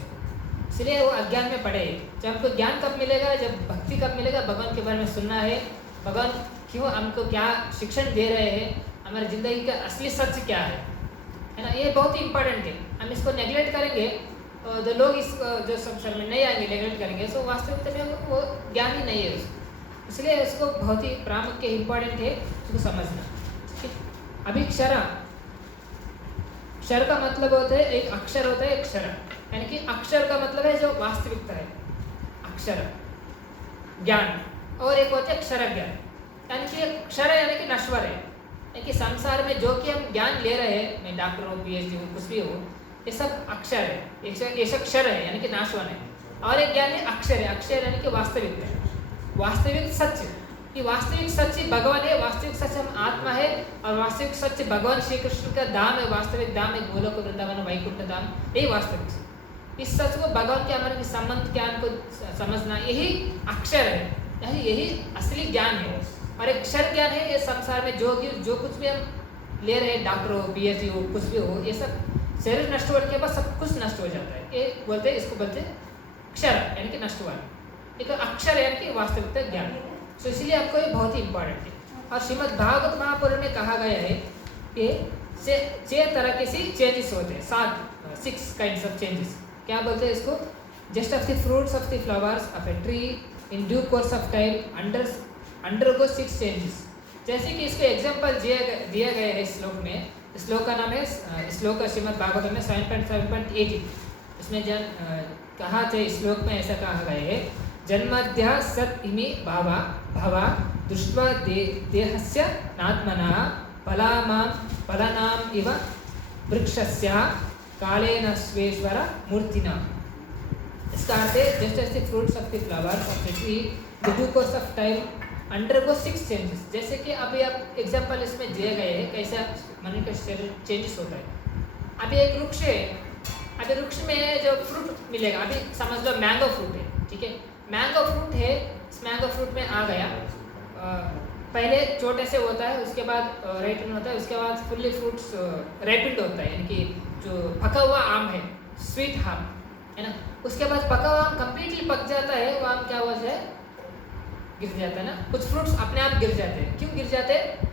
इसलिए वो अज्ञान में पड़े हैं। जब हमको ज्ञान कब मिलेगा, जब भक्ति कब मिलेगा, भगवान के बारे में सुनना है, भगवान क्यों हमको क्या शिक्षण दे रहे हैं, हमारी ज़िंदगी का असली सच क्या है ना। ये बहुत ही इंपॉर्टेंट है। हम इसको नेगलेक्ट करेंगे तो लोग इस जो संसार में नहीं आएंगे, नेगलेक्ट करेंगे, सो वास्तविकता में वो ज्ञान ही नहीं है उसको। इसलिए उसको बहुत ही प्रामुख्य इंपॉर्टेंट है उसको समझना। अभी क्षर का मतलब होता है, एक अक्षर होता है, एक क्षर, यानी कि अक्षर का मतलब है जो वास्तविकता है, अक्षर ज्ञान, और एक होता है क्षर ज्ञान, यानी कि क्षर यानी कि नश्वर है, यानी कि संसार में जो कि हम ज्ञान ले रहे हैं, मैं डॉक्टर हो, PhD हो, कुछ भी हो, ये सब अक्षर है, ये सब क्षर है यानी कि नाशवान है। और एक ज्ञान है अक्षर है, अक्षर यानी कि वास्तविक है, वास्तविक सच। कि वास्तविक सच भगवान है, वास्तविक सच हम आत्मा है, और वास्तविक सच भगवान श्री कृष्ण का धाम है, वास्तविक धाम है, गोलोक वृंदावन वैकुंठ धाम, यही वास्तविक सच। इस सच को भगवान के हमारे संबंध ज्ञान को समझना, यही अक्षर है, यानी यही असली ज्ञान है। और एक क्षर ज्ञान है, ये संसार में जो कुछ भी हम ले रहे हैं, डॉक्टर हो, PhD हो, कुछ भी हो, ये सब शरीर नष्ट होने के बाद सब कुछ नष्ट हो जाता है। ये बोलते हैं, इसको बोलते हैं क्षर यानी कि नष्टवान। एक अक्षर यानी कि वास्तविकता ज्ञान। तो इसलिए आपको ये बहुत ही इंपॉर्टेंट है। और श्रीमद् भागवत महापुराण में कहा गया है कि 6 तरह के चेंजेस होते हैं, 6 काइंड्स ऑफ चेंजेस। क्या बोलते हैं इसको, just of the fruits of the flowers of a tree in due course of time undergo 6 changes. जैसे कि इसको एग्जाम्पल दिया गया है इस श्लोक में। श्लोक का नाम है, श्लोक श्रीमद् भागवत में 7.7.80। इसमें कहा थे, श्लोक में ऐसा कहा गया है, जन्मद्या सत् इमे भावा दृष्ट्वा देहस्य नात्मना फलानाम इव वृक्षस्य कालेन स्वेश्वर मूर्तिना। इसका अर्थ है, just as the fruits of the flowers of the tree in due course of time undergo 6 changes. जैसे कि अभी आप एग्जाम्पल इसमें दिए गए हैं कैसे मनुष्य का शरीर चेंजेस होता है। अभी एक वृक्ष है, अभी वृक्ष में जो फ्रूट मिलेगा, अभी समझ लो मैंगो फ्रूट है, ठीक है, मैंगो फ्रूट है। इस मैंगो फ्रूट में आ गया, पहले छोटे से होता है, उसके बाद रेपिन होता है, उसके बाद फुल्ली फ्रूट्स रेपिड होता है, यानी कि जो पका हुआ आम है, स्वीट आम है ना। उसके बाद पका हुआ आम कंप्लीटली पक जाता है, वो आम क्या हुआ है, गिर जाता है ना। कुछ फ्रूट्स अपने आप गिर जाते हैं। क्यों गिर जाते हैं,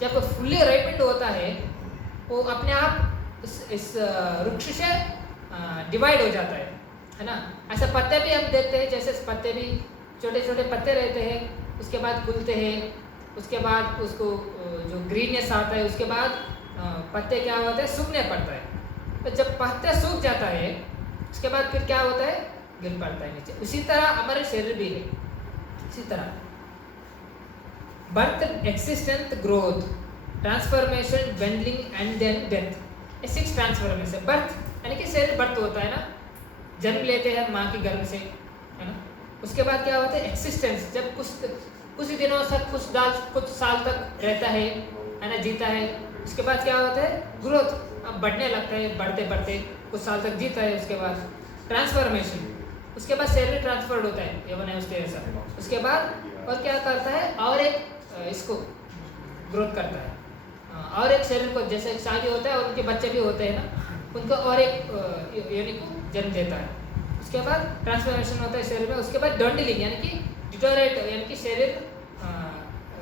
जब फुल्ली रेपिड होता है वो अपने आप इस वृक्ष से डिवाइड हो जाता है ना। ऐसा पत्ते भी हम देखते हैं, जैसे पत्ते भी छोटे छोटे पत्ते रहते हैं, उसके बाद खुलते हैं, उसके बाद उसको जो ग्रीननेस आता है, उसके बाद पत्ते क्या होते हैं, सूखने पड़ता है। तो जब पत्ते सूख जाता है उसके बाद फिर क्या होता है, गिर पड़ता है नीचे। उसी तरह हमारे शरीर भी है। इसी तरह बर्थ, एक्सिस्टेंस, ग्रोथ, ट्रांसफॉर्मेशन, बेंडलिंग एंड देन डेथ, ये 6 ट्रांसफॉर्मेशन। बर्थ यानी कि शरीर बर्थ होता है ना, जन्म लेते हैं माँ के गर्भ से, है ना। उसके बाद क्या होता है, एक्सिस्टेंस, जब कुछ दिनों तक, कुछ साल तक रहता है ना, जीता है। उसके बाद क्या होता है, ग्रोथ, अब बढ़ने लगता है, बढ़ते बढ़ते कुछ साल तक जीता है। उसके बाद ट्रांसफॉर्मेशन, उसके बाद शरीर ट्रांसफर्ड होता है, ये बना उसके ऐसा। उसके बाद और क्या करता है, और एक इसको ग्रोथ करता है, और एक शरीर को, जैसे शादी होता है और उनके बच्चे भी होते हैं ना, उनको और एक यानी को जन्म देता है। उसके बाद ट्रांसफॉर्मेशन होता है शरीर में। उसके बाद डंडलिंग यानी कि डिटोरेट, यानी कि शरीर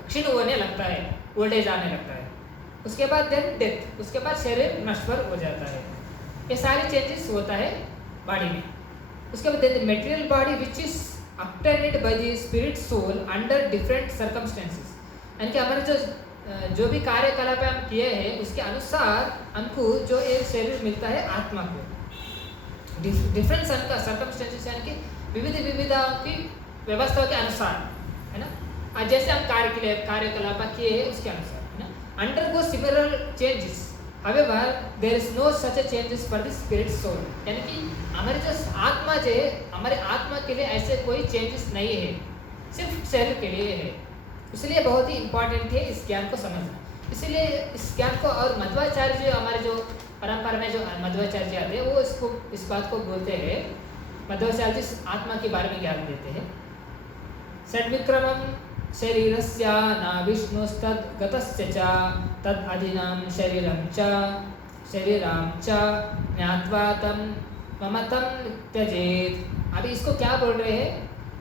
क्षीण होने लगता है, ओल्ड एज आने लगता है। उसके बाद देन डेथ, उसके बाद शरीर नश्वर हो जाता है। ये सारे चेंजेस होता है बॉडी में। उसके बाद the material body which is obtained by the spirit soul under different circumstances, यानी कि हमारे जो भी कार्यकलाप हम किए हैं उसके अनुसार हमको जो एक शरीर मिलता है आत्मा को, डिफरेंट सर्कमस्टेंसेस यानी कि विविधता की व्यवस्था के अनुसार, है ना। और जैसे हम कार्यकलाप किए हैं उसके अनुसार, है ना। Undergo similar changes, however there is no such a changes for the spirit soul, यानी कि हमारे जो आत्मा है, हमारे आत्मा के लिए ऐसे कोई चेंजेस नहीं है, सिर्फ शरीर के लिए है। इसलिए बहुत ही इम्पोर्टेंट है इस ज्ञान को समझना। इसलिए इस ज्ञान को, और मध्वाचार्य जो हमारे जो परंपरा में जो मध्वाचार्य आते हैं वो इस बात को बोलते हैं, मध्वाचार्य जी आत्मा के बारे में ज्ञान देते हैं। षड्विक्रमम शरीरस्य न विष्णुस्तद् गतस्य च तद् अधिनां शरीरं च ज्ञात्वा तं ममतं त्यजेत्। अभी इसको क्या बोल रहे हैं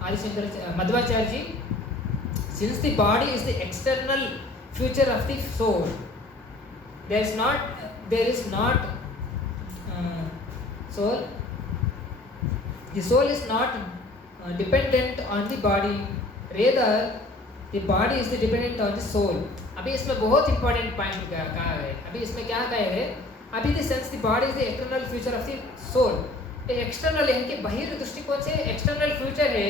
आदिशंकर मध्वाचार्य जी, since the body is the external future of the soul, there is not soul, the soul is not dependent on the body, rather the body is the dependent on the soul। अभी इसमें बहुत important point कहा है। अभी इसमें क्या कहे है, अभी the sense the body is the external future of the soul. External यानी कि बाहरी दृष्टिकोण से एक्सटर्नल फ्यूचर है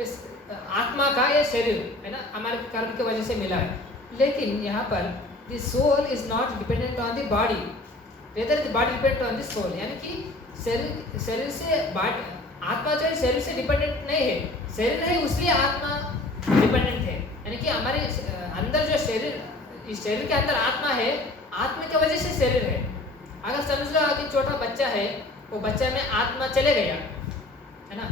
इस आत्मा का, ये शरीर है ना, हमारे कर्म की वजह से मिला है। लेकिन यहाँ पर the soul is not dependent on the body, rather the body dependent on the soul, यानी कि शरीर से आत्मा जो है शरीर से डिपेंडेंट नहीं है, शरीर है इसलिए आत्मा डिपेंडेंट है। यानी कि हमारे अंदर जो शरीर, इस शरीर के अंदर आत्मा है, आत्मा की वजह से शरीर है। अगर समझ लो कि छोटा बच्चा है, वो बच्चा में आत्मा चले गया, है ना,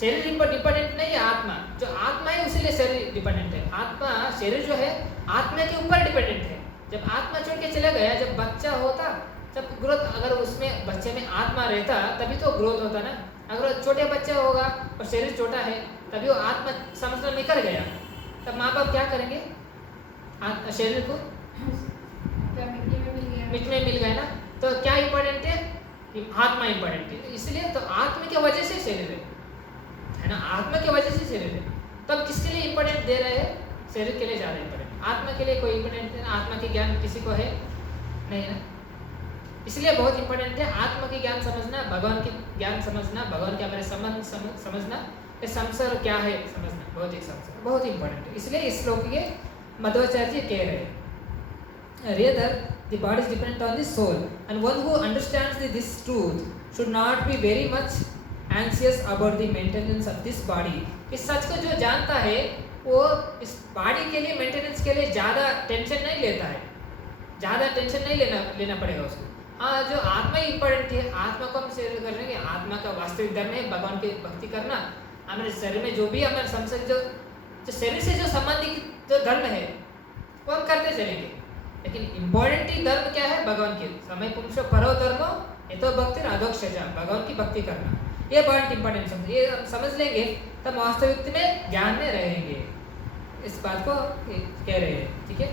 शरीर पर डिपेंडेंट नहीं है आत्मा, जो आत्मा है उसीलिए शरीर डिपेंडेंट है। आत्मा, शरीर जो है आत्मा के ऊपर डिपेंडेंट है। जब आत्मा छोड़ के चला गया, जब बच्चा होता, जब ग्रोथ, अगर उसमें बच्चे में आत्मा रहता तभी तो ग्रोथ होता ना। अगर छोटे बच्चा होगा और शरीर छोटा है, तभी वो आत्मा समझ लो निकल गया, तब माँ बाप क्या करेंगे, शरीर को मिट्टी में मिल गया ना। तो क्या इम्पोर्टेंट है, आत्मा इम्पोर्टेंट है। इसलिए तो आत्मा की वजह से शरीर है ना, आत्मा की वजह से शरीर है। तब किसके लिए इम्पोर्टेंट दे रहे हैं, शरीर के लिए ज़्यादा इम्पोर्टेंट, आत्मा के लिए कोई इम्पोर्टेंट नहीं। आत्मा के ज्ञान किसी को है नहीं है ना, इसलिए बहुत इम्पोर्टेंट है आत्मा के ज्ञान समझना, भगवान के ज्ञान समझना, भगवान के हमारे संबंध समझना, ये संसार क्या है समझना, बहुत ही संसार बहुत ही इम्पोर्टेंट है। इसलिए इस श्लोक के मध्वाचार्य जी कह रहे हैं, rather the body is dependent on the soul and one who understands this truth should not be very much anxious about the maintenance of this body. इस सच को जो जानता है वो इस बॉडी के लिए मेंटेनेंस के लिए ज़्यादा टेंशन नहीं लेता है, ज़्यादा टेंशन नहीं लेना पड़ेगा उसको। हाँ, जो आत्मा ही इम्पोर्टेंट है, आत्मा को हम शेयर कर रहे हैं। आत्मा का वास्तविक धर्म है भगवान की भक्ति करना। हमारे शरीर में जो भी हमारे संसार जो शरीर से जो संबंधित जो धर्म है वो हम करते चलेंगे, लेकिन इम्पोर्टेंट ही धर्म क्या है, भगवान की समय पुरुषो परो धर्मो ये तो भक्ति राधोक्षजा, भगवान की भक्ति करना, ये बहुत इंपॉर्टेंट समझ, ये हम समझ लेंगे तब वास्तविक में ज्ञान में रहेंगे। इस बात को कह रहे हैं, ठीक है।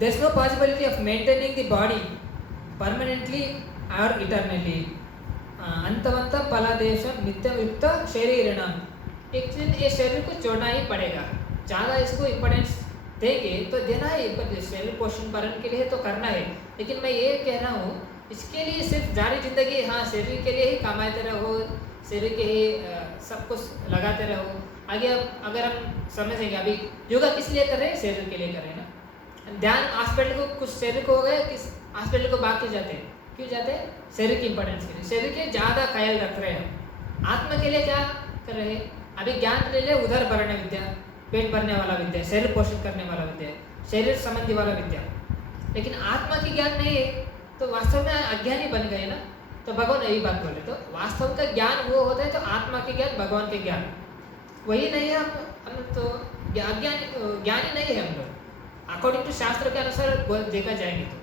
There is no possibility of maintaining the body permanently or eternally. अंतवंत फलादेशम नित्ययुक्त शरीरणम, एक दिन ये शरीर को छोड़ना ही पड़ेगा। ज़्यादा इसको इम्पोर्टेंस देंगे तो देना है, पर शरीर पोषण भरण के लिए तो करना है। लेकिन मैं ये कह रहा हूँ इसके लिए सिर्फ जारी जिंदगी हाँ शरीर के लिए ही कमाते रहो, शरीर के ही सब कुछ लगाते रहो। आगे अब अगर हम समझेंगे अभी योगा किस लिए कर रहे हैं, शरीर के लिए कर रहे हैं ना। ध्यान हॉस्पिटल को कुछ शरीर को हो गए, किस हॉस्पिटल को बाकी जाते हैं, क्यों जाते हैं? शरीर की इंपॉर्टेंस के लिए, शरीर के ज़्यादा ख्याल रख रहे हैं। आत्मा के लिए क्या कर रहे हैं? अभी ज्ञान ले ले, उधर भरने विद्या, पेट भरने वाला विद्या, शरीर पोषण करने वाला विद्या, शरीर संबंधी वाला विद्या। लेकिन आत्मा की ज्ञान नहीं है तो वास्तव में अज्ञानी बन गए ना। तो भगवान यही बात बोले, तो वास्तव का ज्ञान वो होता है तो आत्मा के ज्ञान, भगवान के ज्ञान वही नहीं है। हम तो ज्ञानी नहीं है हम लोग अकॉर्डिंग टू शास्त्र के अनुसार देखा जाएंगे तो।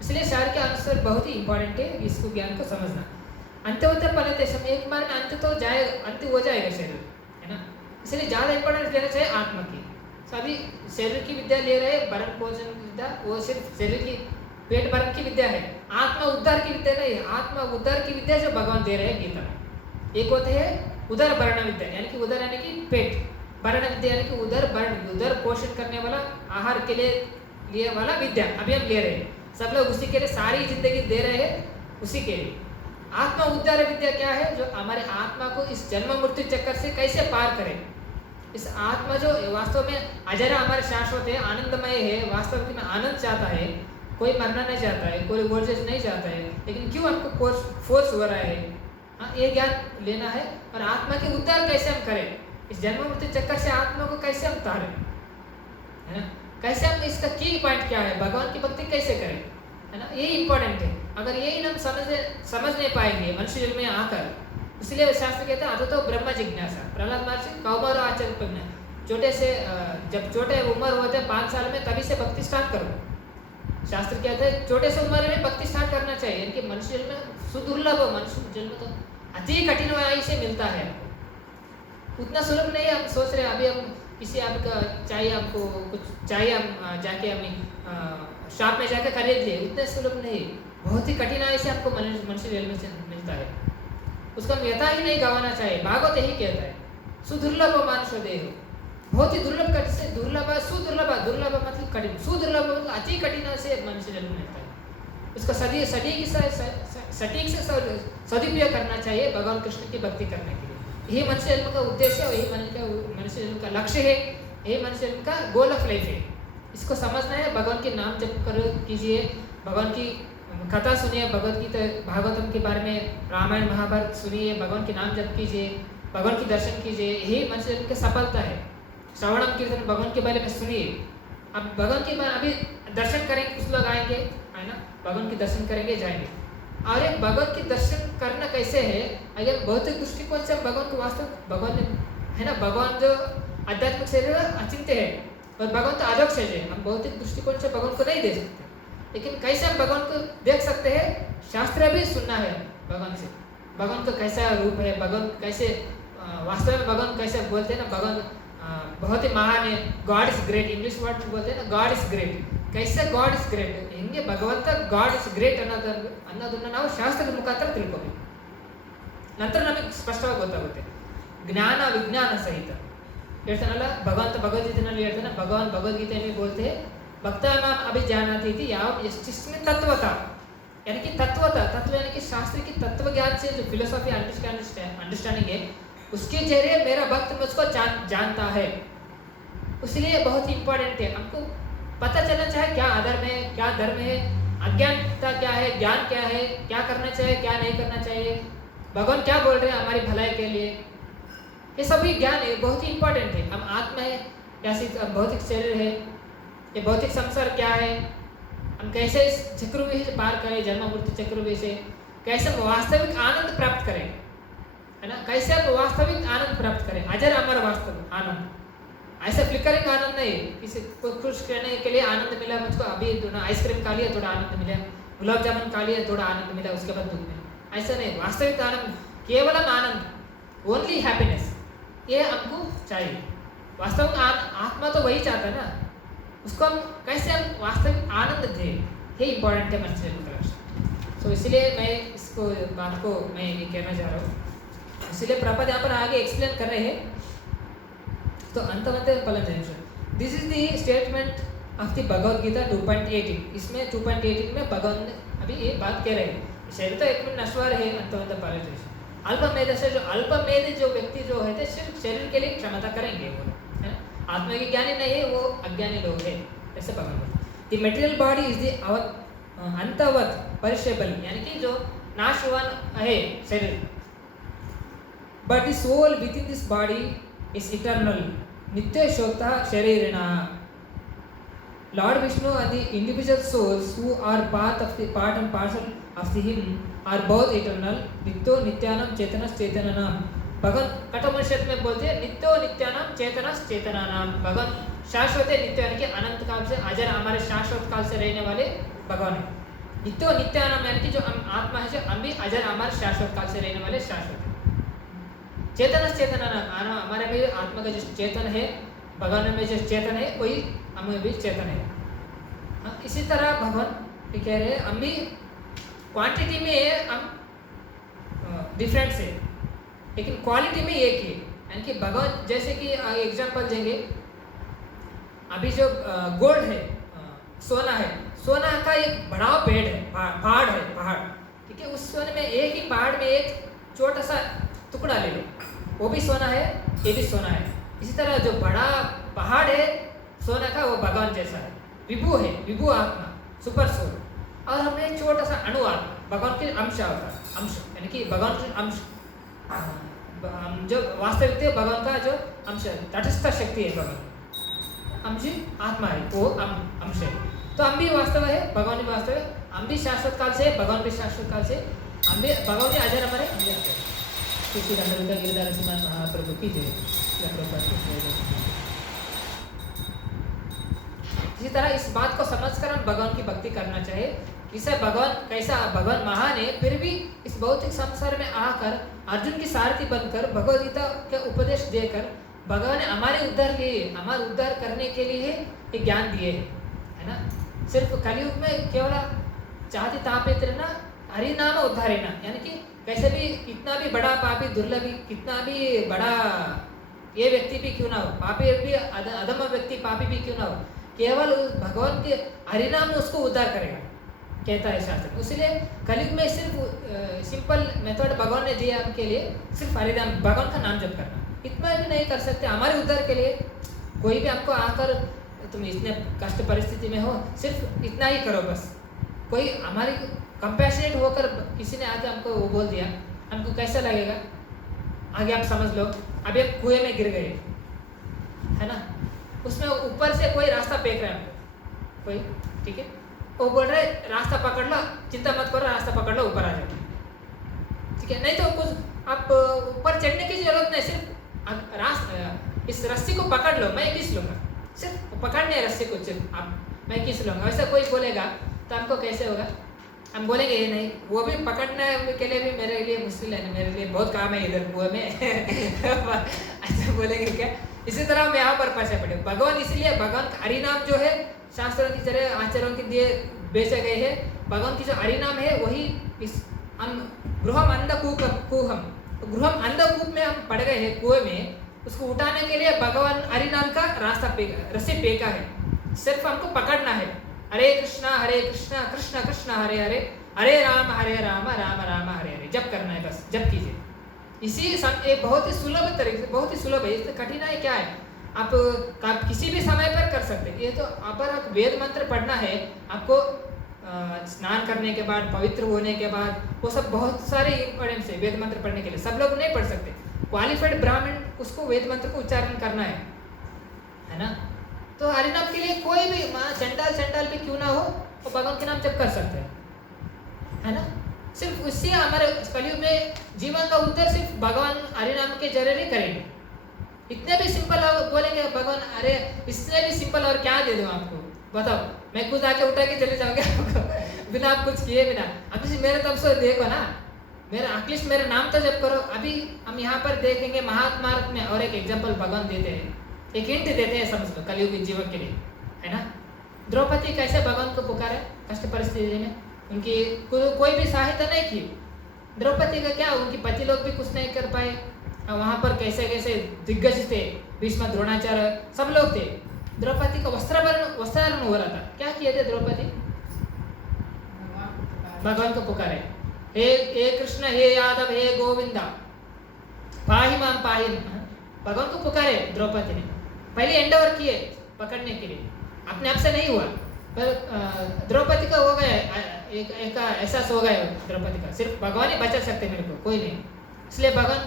इसलिए शास्त्र के अनुसार बहुत ही इंपॉर्टेंट है इसको ज्ञान को समझना। अंत होते फलते समय, एक बार में अंत तो जाए, अंत हो जाएगा शरीर, है ना। इसलिए ज़्यादा इंपॉर्टेंस देना चाहिए आत्मा की। सभी शरीर की विद्या ले रहे हैं, भरण पोषण की विद्या, वो सिर्फ शरीर की पेट भरण की विद्या है, आत्मा उद्धार की विद्या नहीं है। आत्मा उद्धार की विद्या जो भगवान दे रहे हैं गीता में। एक होते हैं उदर भरण विद्या, यानी कि उदर यानी कि पेट, भरण विद्या यानी कि उदर भरण, उदर पोषण करने वाला, आहार के लिए वाला विद्या अभी हम ले रहे हैं। सब लोग उसी के लिए सारी जिंदगी दे रहे हैं, उसी के लिए। आत्मा उद्धार विद्या क्या है? जो हमारे आत्मा को इस जन्म मृत्यु चक्कर से कैसे पार करें। इस आत्मा जो वास्तव में अजरा हमारे शाश्वत है, आनंदमय है, वास्तव में आनंद चाहता है, कोई मरना नहीं चाहता है, कोई वोल्टेज नहीं चाहता है, लेकिन क्यों हमको फोर्स हो रहा है? हाँ, ये ज्ञान लेना है। और आत्मा के उद्धार कैसे हम करें, इस जन्म मृत्यु चक्कर से आत्मा को कैसे हम तारें, है ना। कैसे हम, इसका की पॉइंट क्या है, भगवान की भक्ति कैसे करें, है ना। यही इंपॉर्टेंट है। अगर यही हम समझ नहीं पाएंगे मनुष्य जन्म में आकर, इसलिए शास्त्र कहते हैं अतो तो ब्रह्म जिज्ञासा। प्रहलाद महर्षि कौमार आचार्य प्रज्ञा, छोटे से जब छोटे उम्र होते हैं 5 साल में, तभी से भक्ति स्टार्ट करो। शास्त्र कहते हैं छोटे से उम्र में भक्ति स्टार्ट करना चाहिए। यानी कि मनुष्य जन्म में सुदुर्लभ हो, मनुष्य जन्म तो अति कठिनाई से मिलता है, उतना सुलभ नहीं है। हम सोच रहे हैं अभी हम किसी आपका चाहिए, हमको कुछ चाहिए, हम जाके अपनी शॉप में जाके खरीद लिए, उतने सुलभ नहीं, बहुत ही कठिनाई से आपको मनुष्य जन्म से मिलता है। उसका व्यथा ही नहीं गंवाना चाहिए। भागवत यही कहता है, सुदुर्लभ मानुष देह, बहुत ही दुर्लभ से दुर्लभ, सुदुर्लभ, दुर्लभ मतलब कठिन, सुदुर्लभ मतलब अति कठिन से मनुष्य जन्म मिलता है। उसका सटीक से सदुपयोग करना चाहिए भगवान कृष्ण की भक्ति करने के लिए। यही मनुष्य जन्म का उद्देश्य है, यही मनुष्य जन्म का लक्ष्य है, यही मनुष्य जन्म का गोल ऑफ लाइफ है। इसको समझना है। भगवान के नाम जप कर कीजिए, भगवान की कथा सुनिए, भगवत गीता भागवतम के बारे में, रामायण महाभारत सुनिए, भगवान के नाम जप कीजिए, भगवान की दर्शन कीजिए, यही मनुष्य जन्म की सफलता है। श्रवणम कीर्तन, भगवान के बारे में सुनिए। अब भगवान के अभी दर्शन करेंगे, कुछ लोग आएंगे, है ना, भगवान के दर्शन करेंगे, जाएंगे। और ये भगवान की दर्शन करना कैसे है? अगर भौतिक दृष्टिकोण से भगवान को वास्तव भगवान ने, है ना, भगवान जो आध्यात्मिक शरीर अचिंत्य है और भगवान तो आदोक्ष है। हम भौतिक दृष्टिकोण से भगवान को नहीं देख सकते, लेकिन कैसे हम भगवान को देख सकते हैं? शास्त्र भी सुनना है भगवान से। भगवान का कैसा रूप है, भगवान कैसे वास्तव में भगवान कैसे बोलते हैं ना, भगवान बहुत ही महान है, God is great, English word बोलते हैं ना, गॉड इज ग्रेट। कैसे गॉड इज ग्रेट? ಹಿಂಗೆ ಭಗವಂತ ಗಾಡ್ ಇಸ್ ಗ್ರೇಟ್ ಅನ್ನೋದನ್ನ ನಾವು ಶಾಸ್ತ್ರದ ಮುಖಾಂತರ ತಿಳ್ಕೋಬೇಕು. ನಂತರ ನಮಗೆ ಸ್ಪಷ್ಟವಾಗಿ ಗೊತ್ತಾಗುತ್ತೆ. ಜ್ಞಾನ ವಿಜ್ಞಾನ ಸಹಿತ ಹೇಳ್ತಾನಲ್ಲ ಭಗವಂತ ಭಗವದ್ಗೀತೆಯಲ್ಲಿ ಹೇಳ್ತಾನೆ, भगवान भगवद्गीता में बोलते हैं भक्तानां अभिजानाति इति जिसमें तत्वता, यानी कि तत्वता, तत्व यानी कि शास्त्र की तत्व ज्ञान से जो फिलोसॉफी अंडरस्टैंडिंग है, उसके जरिए मेरा भक्त मुझको जानता है। इसलिए बहुत ही इंपॉर्टेंट है, हमको पता चलना चाहिए क्या अधर्म है, क्या धर्म है, अज्ञानता क्या है, ज्ञान क्या है, क्या करना चाहिए, क्या नहीं करना चाहिए, भगवान क्या बोल रहे हैं हमारी भलाई के लिए। ये सभी ज्ञान है, बहुत ही इंपॉर्टेंट है। हम आत्मा है, कैसी भौतिक शरीर है, ये भौतिक संसार क्या है, हम कैसे इस चक्रव्यूह से पार करें, जन्म मृत्यु चक्रव्यूह से कैसे हम वास्तविक आनंद प्राप्त करें, है ना, कैसे हम वास्तविक आनंद प्राप्त करें, अजर अमर वास्तविक आनंद। ऐसा फ्लिकरिंग आनंद नहीं, किसी को खुश करने के लिए आनंद मिला मुझको, अभी थोड़ा आइसक्रीम खा लिया थोड़ा आनंद मिला, गुलाब जामुन खा लिया थोड़ा आनंद मिला, उसके बाद दुख मिला, ऐसा नहीं। वास्तविक आनंद, केवलम आनंद, ओनली हैप्पीनेस, ये हमको चाहिए। वास्तविक आत्मा तो वही चाहता है ना, उसको हम कैसे हम वास्तविक आनंद दें, ये इंपॉर्टेंट है मनुष्य का लक्ष्य। तो इसलिए मैं इसको बात को मैं ये कहना चाह रहा हूँ। इसलिए प्रपद यहाँ पर आगे एक्सप्लेन कर रहे हैं। तो अंत फल this is the statement of the Bhagavad Gita 2.18। इसमें 2.18 में भगवान अभी ये बात कह रहे हैं, शरीर तो एक मिनट नश्वर है, अंतवंत पारितोष। अल्पमेध से जो अल्पमेध जो व्यक्ति जो है तो सिर्फ शरीर के लिए क्षमता करेंगे वो, है ना। आत्मा के ज्ञानी नहीं है, वो अज्ञानी लोग हैं, ऐसे भगवान। The material body is the अंतवत परिशेबल, यानी कि जो नाशवान है शरीर, but the soul within this body is eternal, नित्य शोक्ता शरीरिणा। Lord Vishnu and the individual souls who are part and parcel of the him are both eternal, नित्यो नित्यानाम चेतनस चेतनानाम। भगवान कठोपनिषद में बोलते हैं नित्यो नित्यानाम चेतनस चेतनानाम। भगवान शाश्वत है, नित्य यानी कि अनंत काल से, अजर हमारे शाश्वत काल से रहने वाले भगवान है। नित्यो नित्यानाम यानी कि जो हम आत्मा है, जो हम भी अजर हमारे शाश्वत काल से रहने वाले शाश्वत है। चेतनस चेतनानाम, हमारे भी आत्मा का जो चेतन है, भगवान में जो चेतन है वही हमें भी चेतन है। हाँ, इसी तरह भगवान ये कह रहे हैं हम भी क्वांटिटी में हम डिफरेंट है, लेकिन क्वालिटी में एक ही है। यानी कि भगवान जैसे कि एग्जांपल देंगे, अभी जो गोल्ड है, सोना है, सोना का एक बड़ा पेड़ है, पहाड़ है, पहाड़, ठीक है। उस सोने में एक ही पहाड़ में एक छोटा सा टुकड़ा ले लो, वो भी सोना है, ये भी सोना है। इसी तरह जो बड़ा पहाड़ है सोना का, वो भगवान जैसा है, विभु है, विभु आत्मा, सुपर सोल। और हमने एक छोटा सा अणु आत्मा, भगवान के अंश होता है, अंश यानी कि भगवान के अंश, जो वास्तविक है भगवान का जो अंश है, तटस्थ शक्ति है भगवान, अंश आत्मा है, वो अंश है। तो हम भी वास्तव है, भगवान भी वास्तव है, हम भी शाश्वत काल से, भगवान भी शाश्वत काल से, हम भी भगवान भी अजर हमारे, हम भी अजर। किसी का गिरधार श्रीमान महाप्रभु की जय। इसी तरह इस बात को समझकर हम भगवान की भक्ति करना चाहिए। इसे भगवान कैसा, भगवान महान है, फिर भी इस भौतिक संसार में आकर अर्जुन की सारथी बनकर भगवद गीता के उपदेश देकर भगवान ने हमारे उद्धार लिए, हमारे उद्धार करने के लिए ये ज्ञान दिए है ना। सिर्फ कलयुग में केवल चाहती तापित्र ना हरि नाम उद्धारे ना, यानी कि कैसे भी कितना भी बड़ा पापी दुर्लभ, कितना भी बड़ा ये व्यक्ति भी क्यों ना हो, पापी भी अधम व्यक्ति पापी भी क्यों ना हो, केवल भगवान के हरिनाम में उसको उद्धार करेगा, कहता है शास्त्र। इसलिए कलयुग में सिर्फ सिंपल मेथड भगवान ने दिया हमके लिए, सिर्फ हरिनाम, भगवान का नाम जप करना, इतना भी नहीं कर सकते हमारे उद्धार के लिए। कोई भी हमको आकर तुम इतने कष्ट परिस्थिति में हो, सिर्फ इतना ही करो बस। कोई हमारी कंपैशनेट होकर किसी ने आके हमको वो बोल दिया, हमको कैसा लगेगा? आगे आप समझ लो, अभी आप कुएं में गिर गए है ना, उसमें ऊपर से कोई रास्ता फेंक रहा है हमको, कोई, ठीक है, वो बोल रहे रास्ता पकड़ लो, चिंता मत करो, रास्ता पकड़ लो, ऊपर आ जाओ, ठीक है। नहीं तो कुछ आप ऊपर चढ़ने की जरूरत नहीं, सिर्फ रास्ता, इस रस्सी को पकड़ लो, मैं खींच लूँगा, सिर्फ पकड़ने रस्सी को, सिर्फ आप, मैं खींच लूँगा। वैसा कोई बोलेगा तो हमको कैसे होगा? हम बोलेंगे ये नहीं, वो भी पकड़ने के लिए भी मेरे लिए मुश्किल है, मेरे लिए बहुत काम है इधर कुएं में ऐसा बोलेंगे क्या? इसी तरह हम यहाँ पर फंसे पड़े। भगवान इसलिए, भगवान का हरिनाम जो है शास्त्रों की तरह आचरण के दिए बेचे गए हैं। भगवान की जो हरिनाम है वही इस गृहम अंधकूपम, तो गृहम अंधकूप में हम पड़ गए हैं कुएं में, उसको उठाने के लिए भगवान हरिनाम का रास्ता रस्सी फेंका है, सिर्फ हमको पकड़ना है। हरे कृष्णा कृष्ण कृष्ण हरे हरे, हरे राम राम राम हरे हरे, जप करना है, बस जप कीजिए। इसी ये बहुत ही सुलभ तरीके से, बहुत ही सुलभ है, इसमें कठिनाई क्या है? आप किसी भी समय पर कर सकते हैं। ये तो अगर वेद मंत्र पढ़ना है आपको, स्नान करने के बाद, पवित्र होने के बाद, वो सब बहुत सारे इंपॉर्टेंस है वेद मंत्र पढ़ने के लिए, सब लोग नहीं पढ़ सकते। क्वालिफाइड ब्राह्मण उसको वेद मंत्र को उच्चारण करना है ना। तो हरिनाम के लिए कोई भी चंडाल भी क्यों ना हो, वो भगवान के नाम जप कर सकते हैं, है ना। सिर्फ उससे हमारे कलयुग में जीवन का उद्धार सिर्फ भगवान हरिनाम के जरिए करेंगे। इतने भी सिंपल बोलेंगे भगवान, अरे इससे भी सिंपल और क्या दे दूँ आपको, बताओ, मैं खुद आके उठा के चले जाऊँगा आपको बिना आप कुछ किए बिना। अभी मेरे तब से देखो ना, मेरा एटलीस्ट मेरा नाम तो जप करो। अभी हम यहाँ पर देखेंगे महात्मार्थ में, और एक एग्जाम्पल भगवान देते हैं, एक हिंट देते हैं, समझ लो, कलयुग के जीवन के लिए, है ना। द्रौपदी कैसे भगवान को पुकारे कष्ट परिस्थिति में, उनकी कोई भी सहायता नहीं की। द्रौपदी का क्या, उनके पति लोग भी कुछ नहीं कर पाए, वहाँ पर कैसे कैसे दिग्गज थे, भीष्म द्रोणाचार्य सब लोग थे, द्रौपदी का वस्त्राहरण हो रहा था, क्या किए थे द्रौपदी? भगवान को पुकारे, हे कृष्ण, हे यादव, हे गोविंदा, पाहि माम पाहि। भगवान को पुकारे द्रौपदी ने, पहले एंडेवर किए पकड़ने के लिए, अपने आप से नहीं हुआ, पर द्रौपदी का हो गया, एक एहसास हो गया द्रौपदी का, सिर्फ भगवान ही बचा सकते मेरे को, कोई नहीं। इसलिए भगवान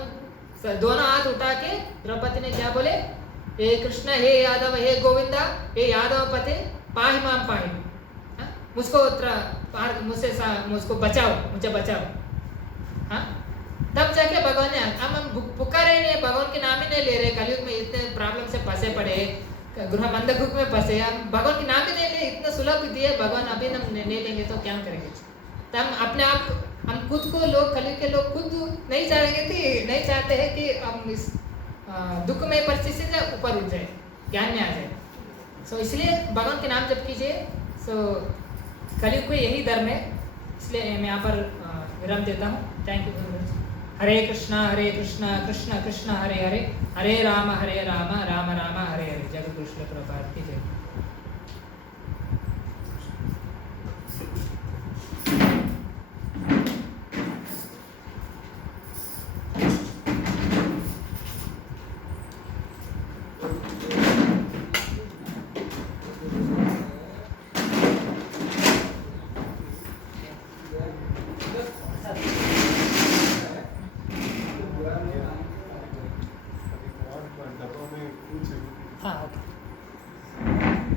दोनों हाथ उठा के द्रौपदी ने क्या बोले, हे कृष्ण, हे यादव, हे गोविंदा, हे यादव पते, पाहि माम पाहि, मुझको बचाओ, मुझे बचाओ। हाँ, तब जाके भगवान ने, हम पुकारे नहीं, भगवान के नाम ही नहीं ले रहे, कलयुग में इतने प्रॉब्लम से फंसे पड़े, गृह बंधक में फंसे, हम भगवान के नाम ही नहीं ले, इतना सुलभ दिए भगवान, अभी हम नहीं लेंगे तो क्या करेंगे? तो हम अपने आप, हम खुद को, लोग कलयुग के लोग खुद नहीं चाहते हैं कि हम इस दुखमय परिस्थिति से ऊपर उठ जाए, ज्ञान में आ जाए। सो इसलिए भगवान के नाम जप कीजिए। सो कलयुग में यही धर्म है, इसलिए मैं यहाँ पर विराम देता हूँ। Thank you very much. Hare Krishna Krishna Krishna Hare Hare, Hare Ram Ram Ram Ram Hare Hare. जगत गुरु श्री प्रभुपाद की जय।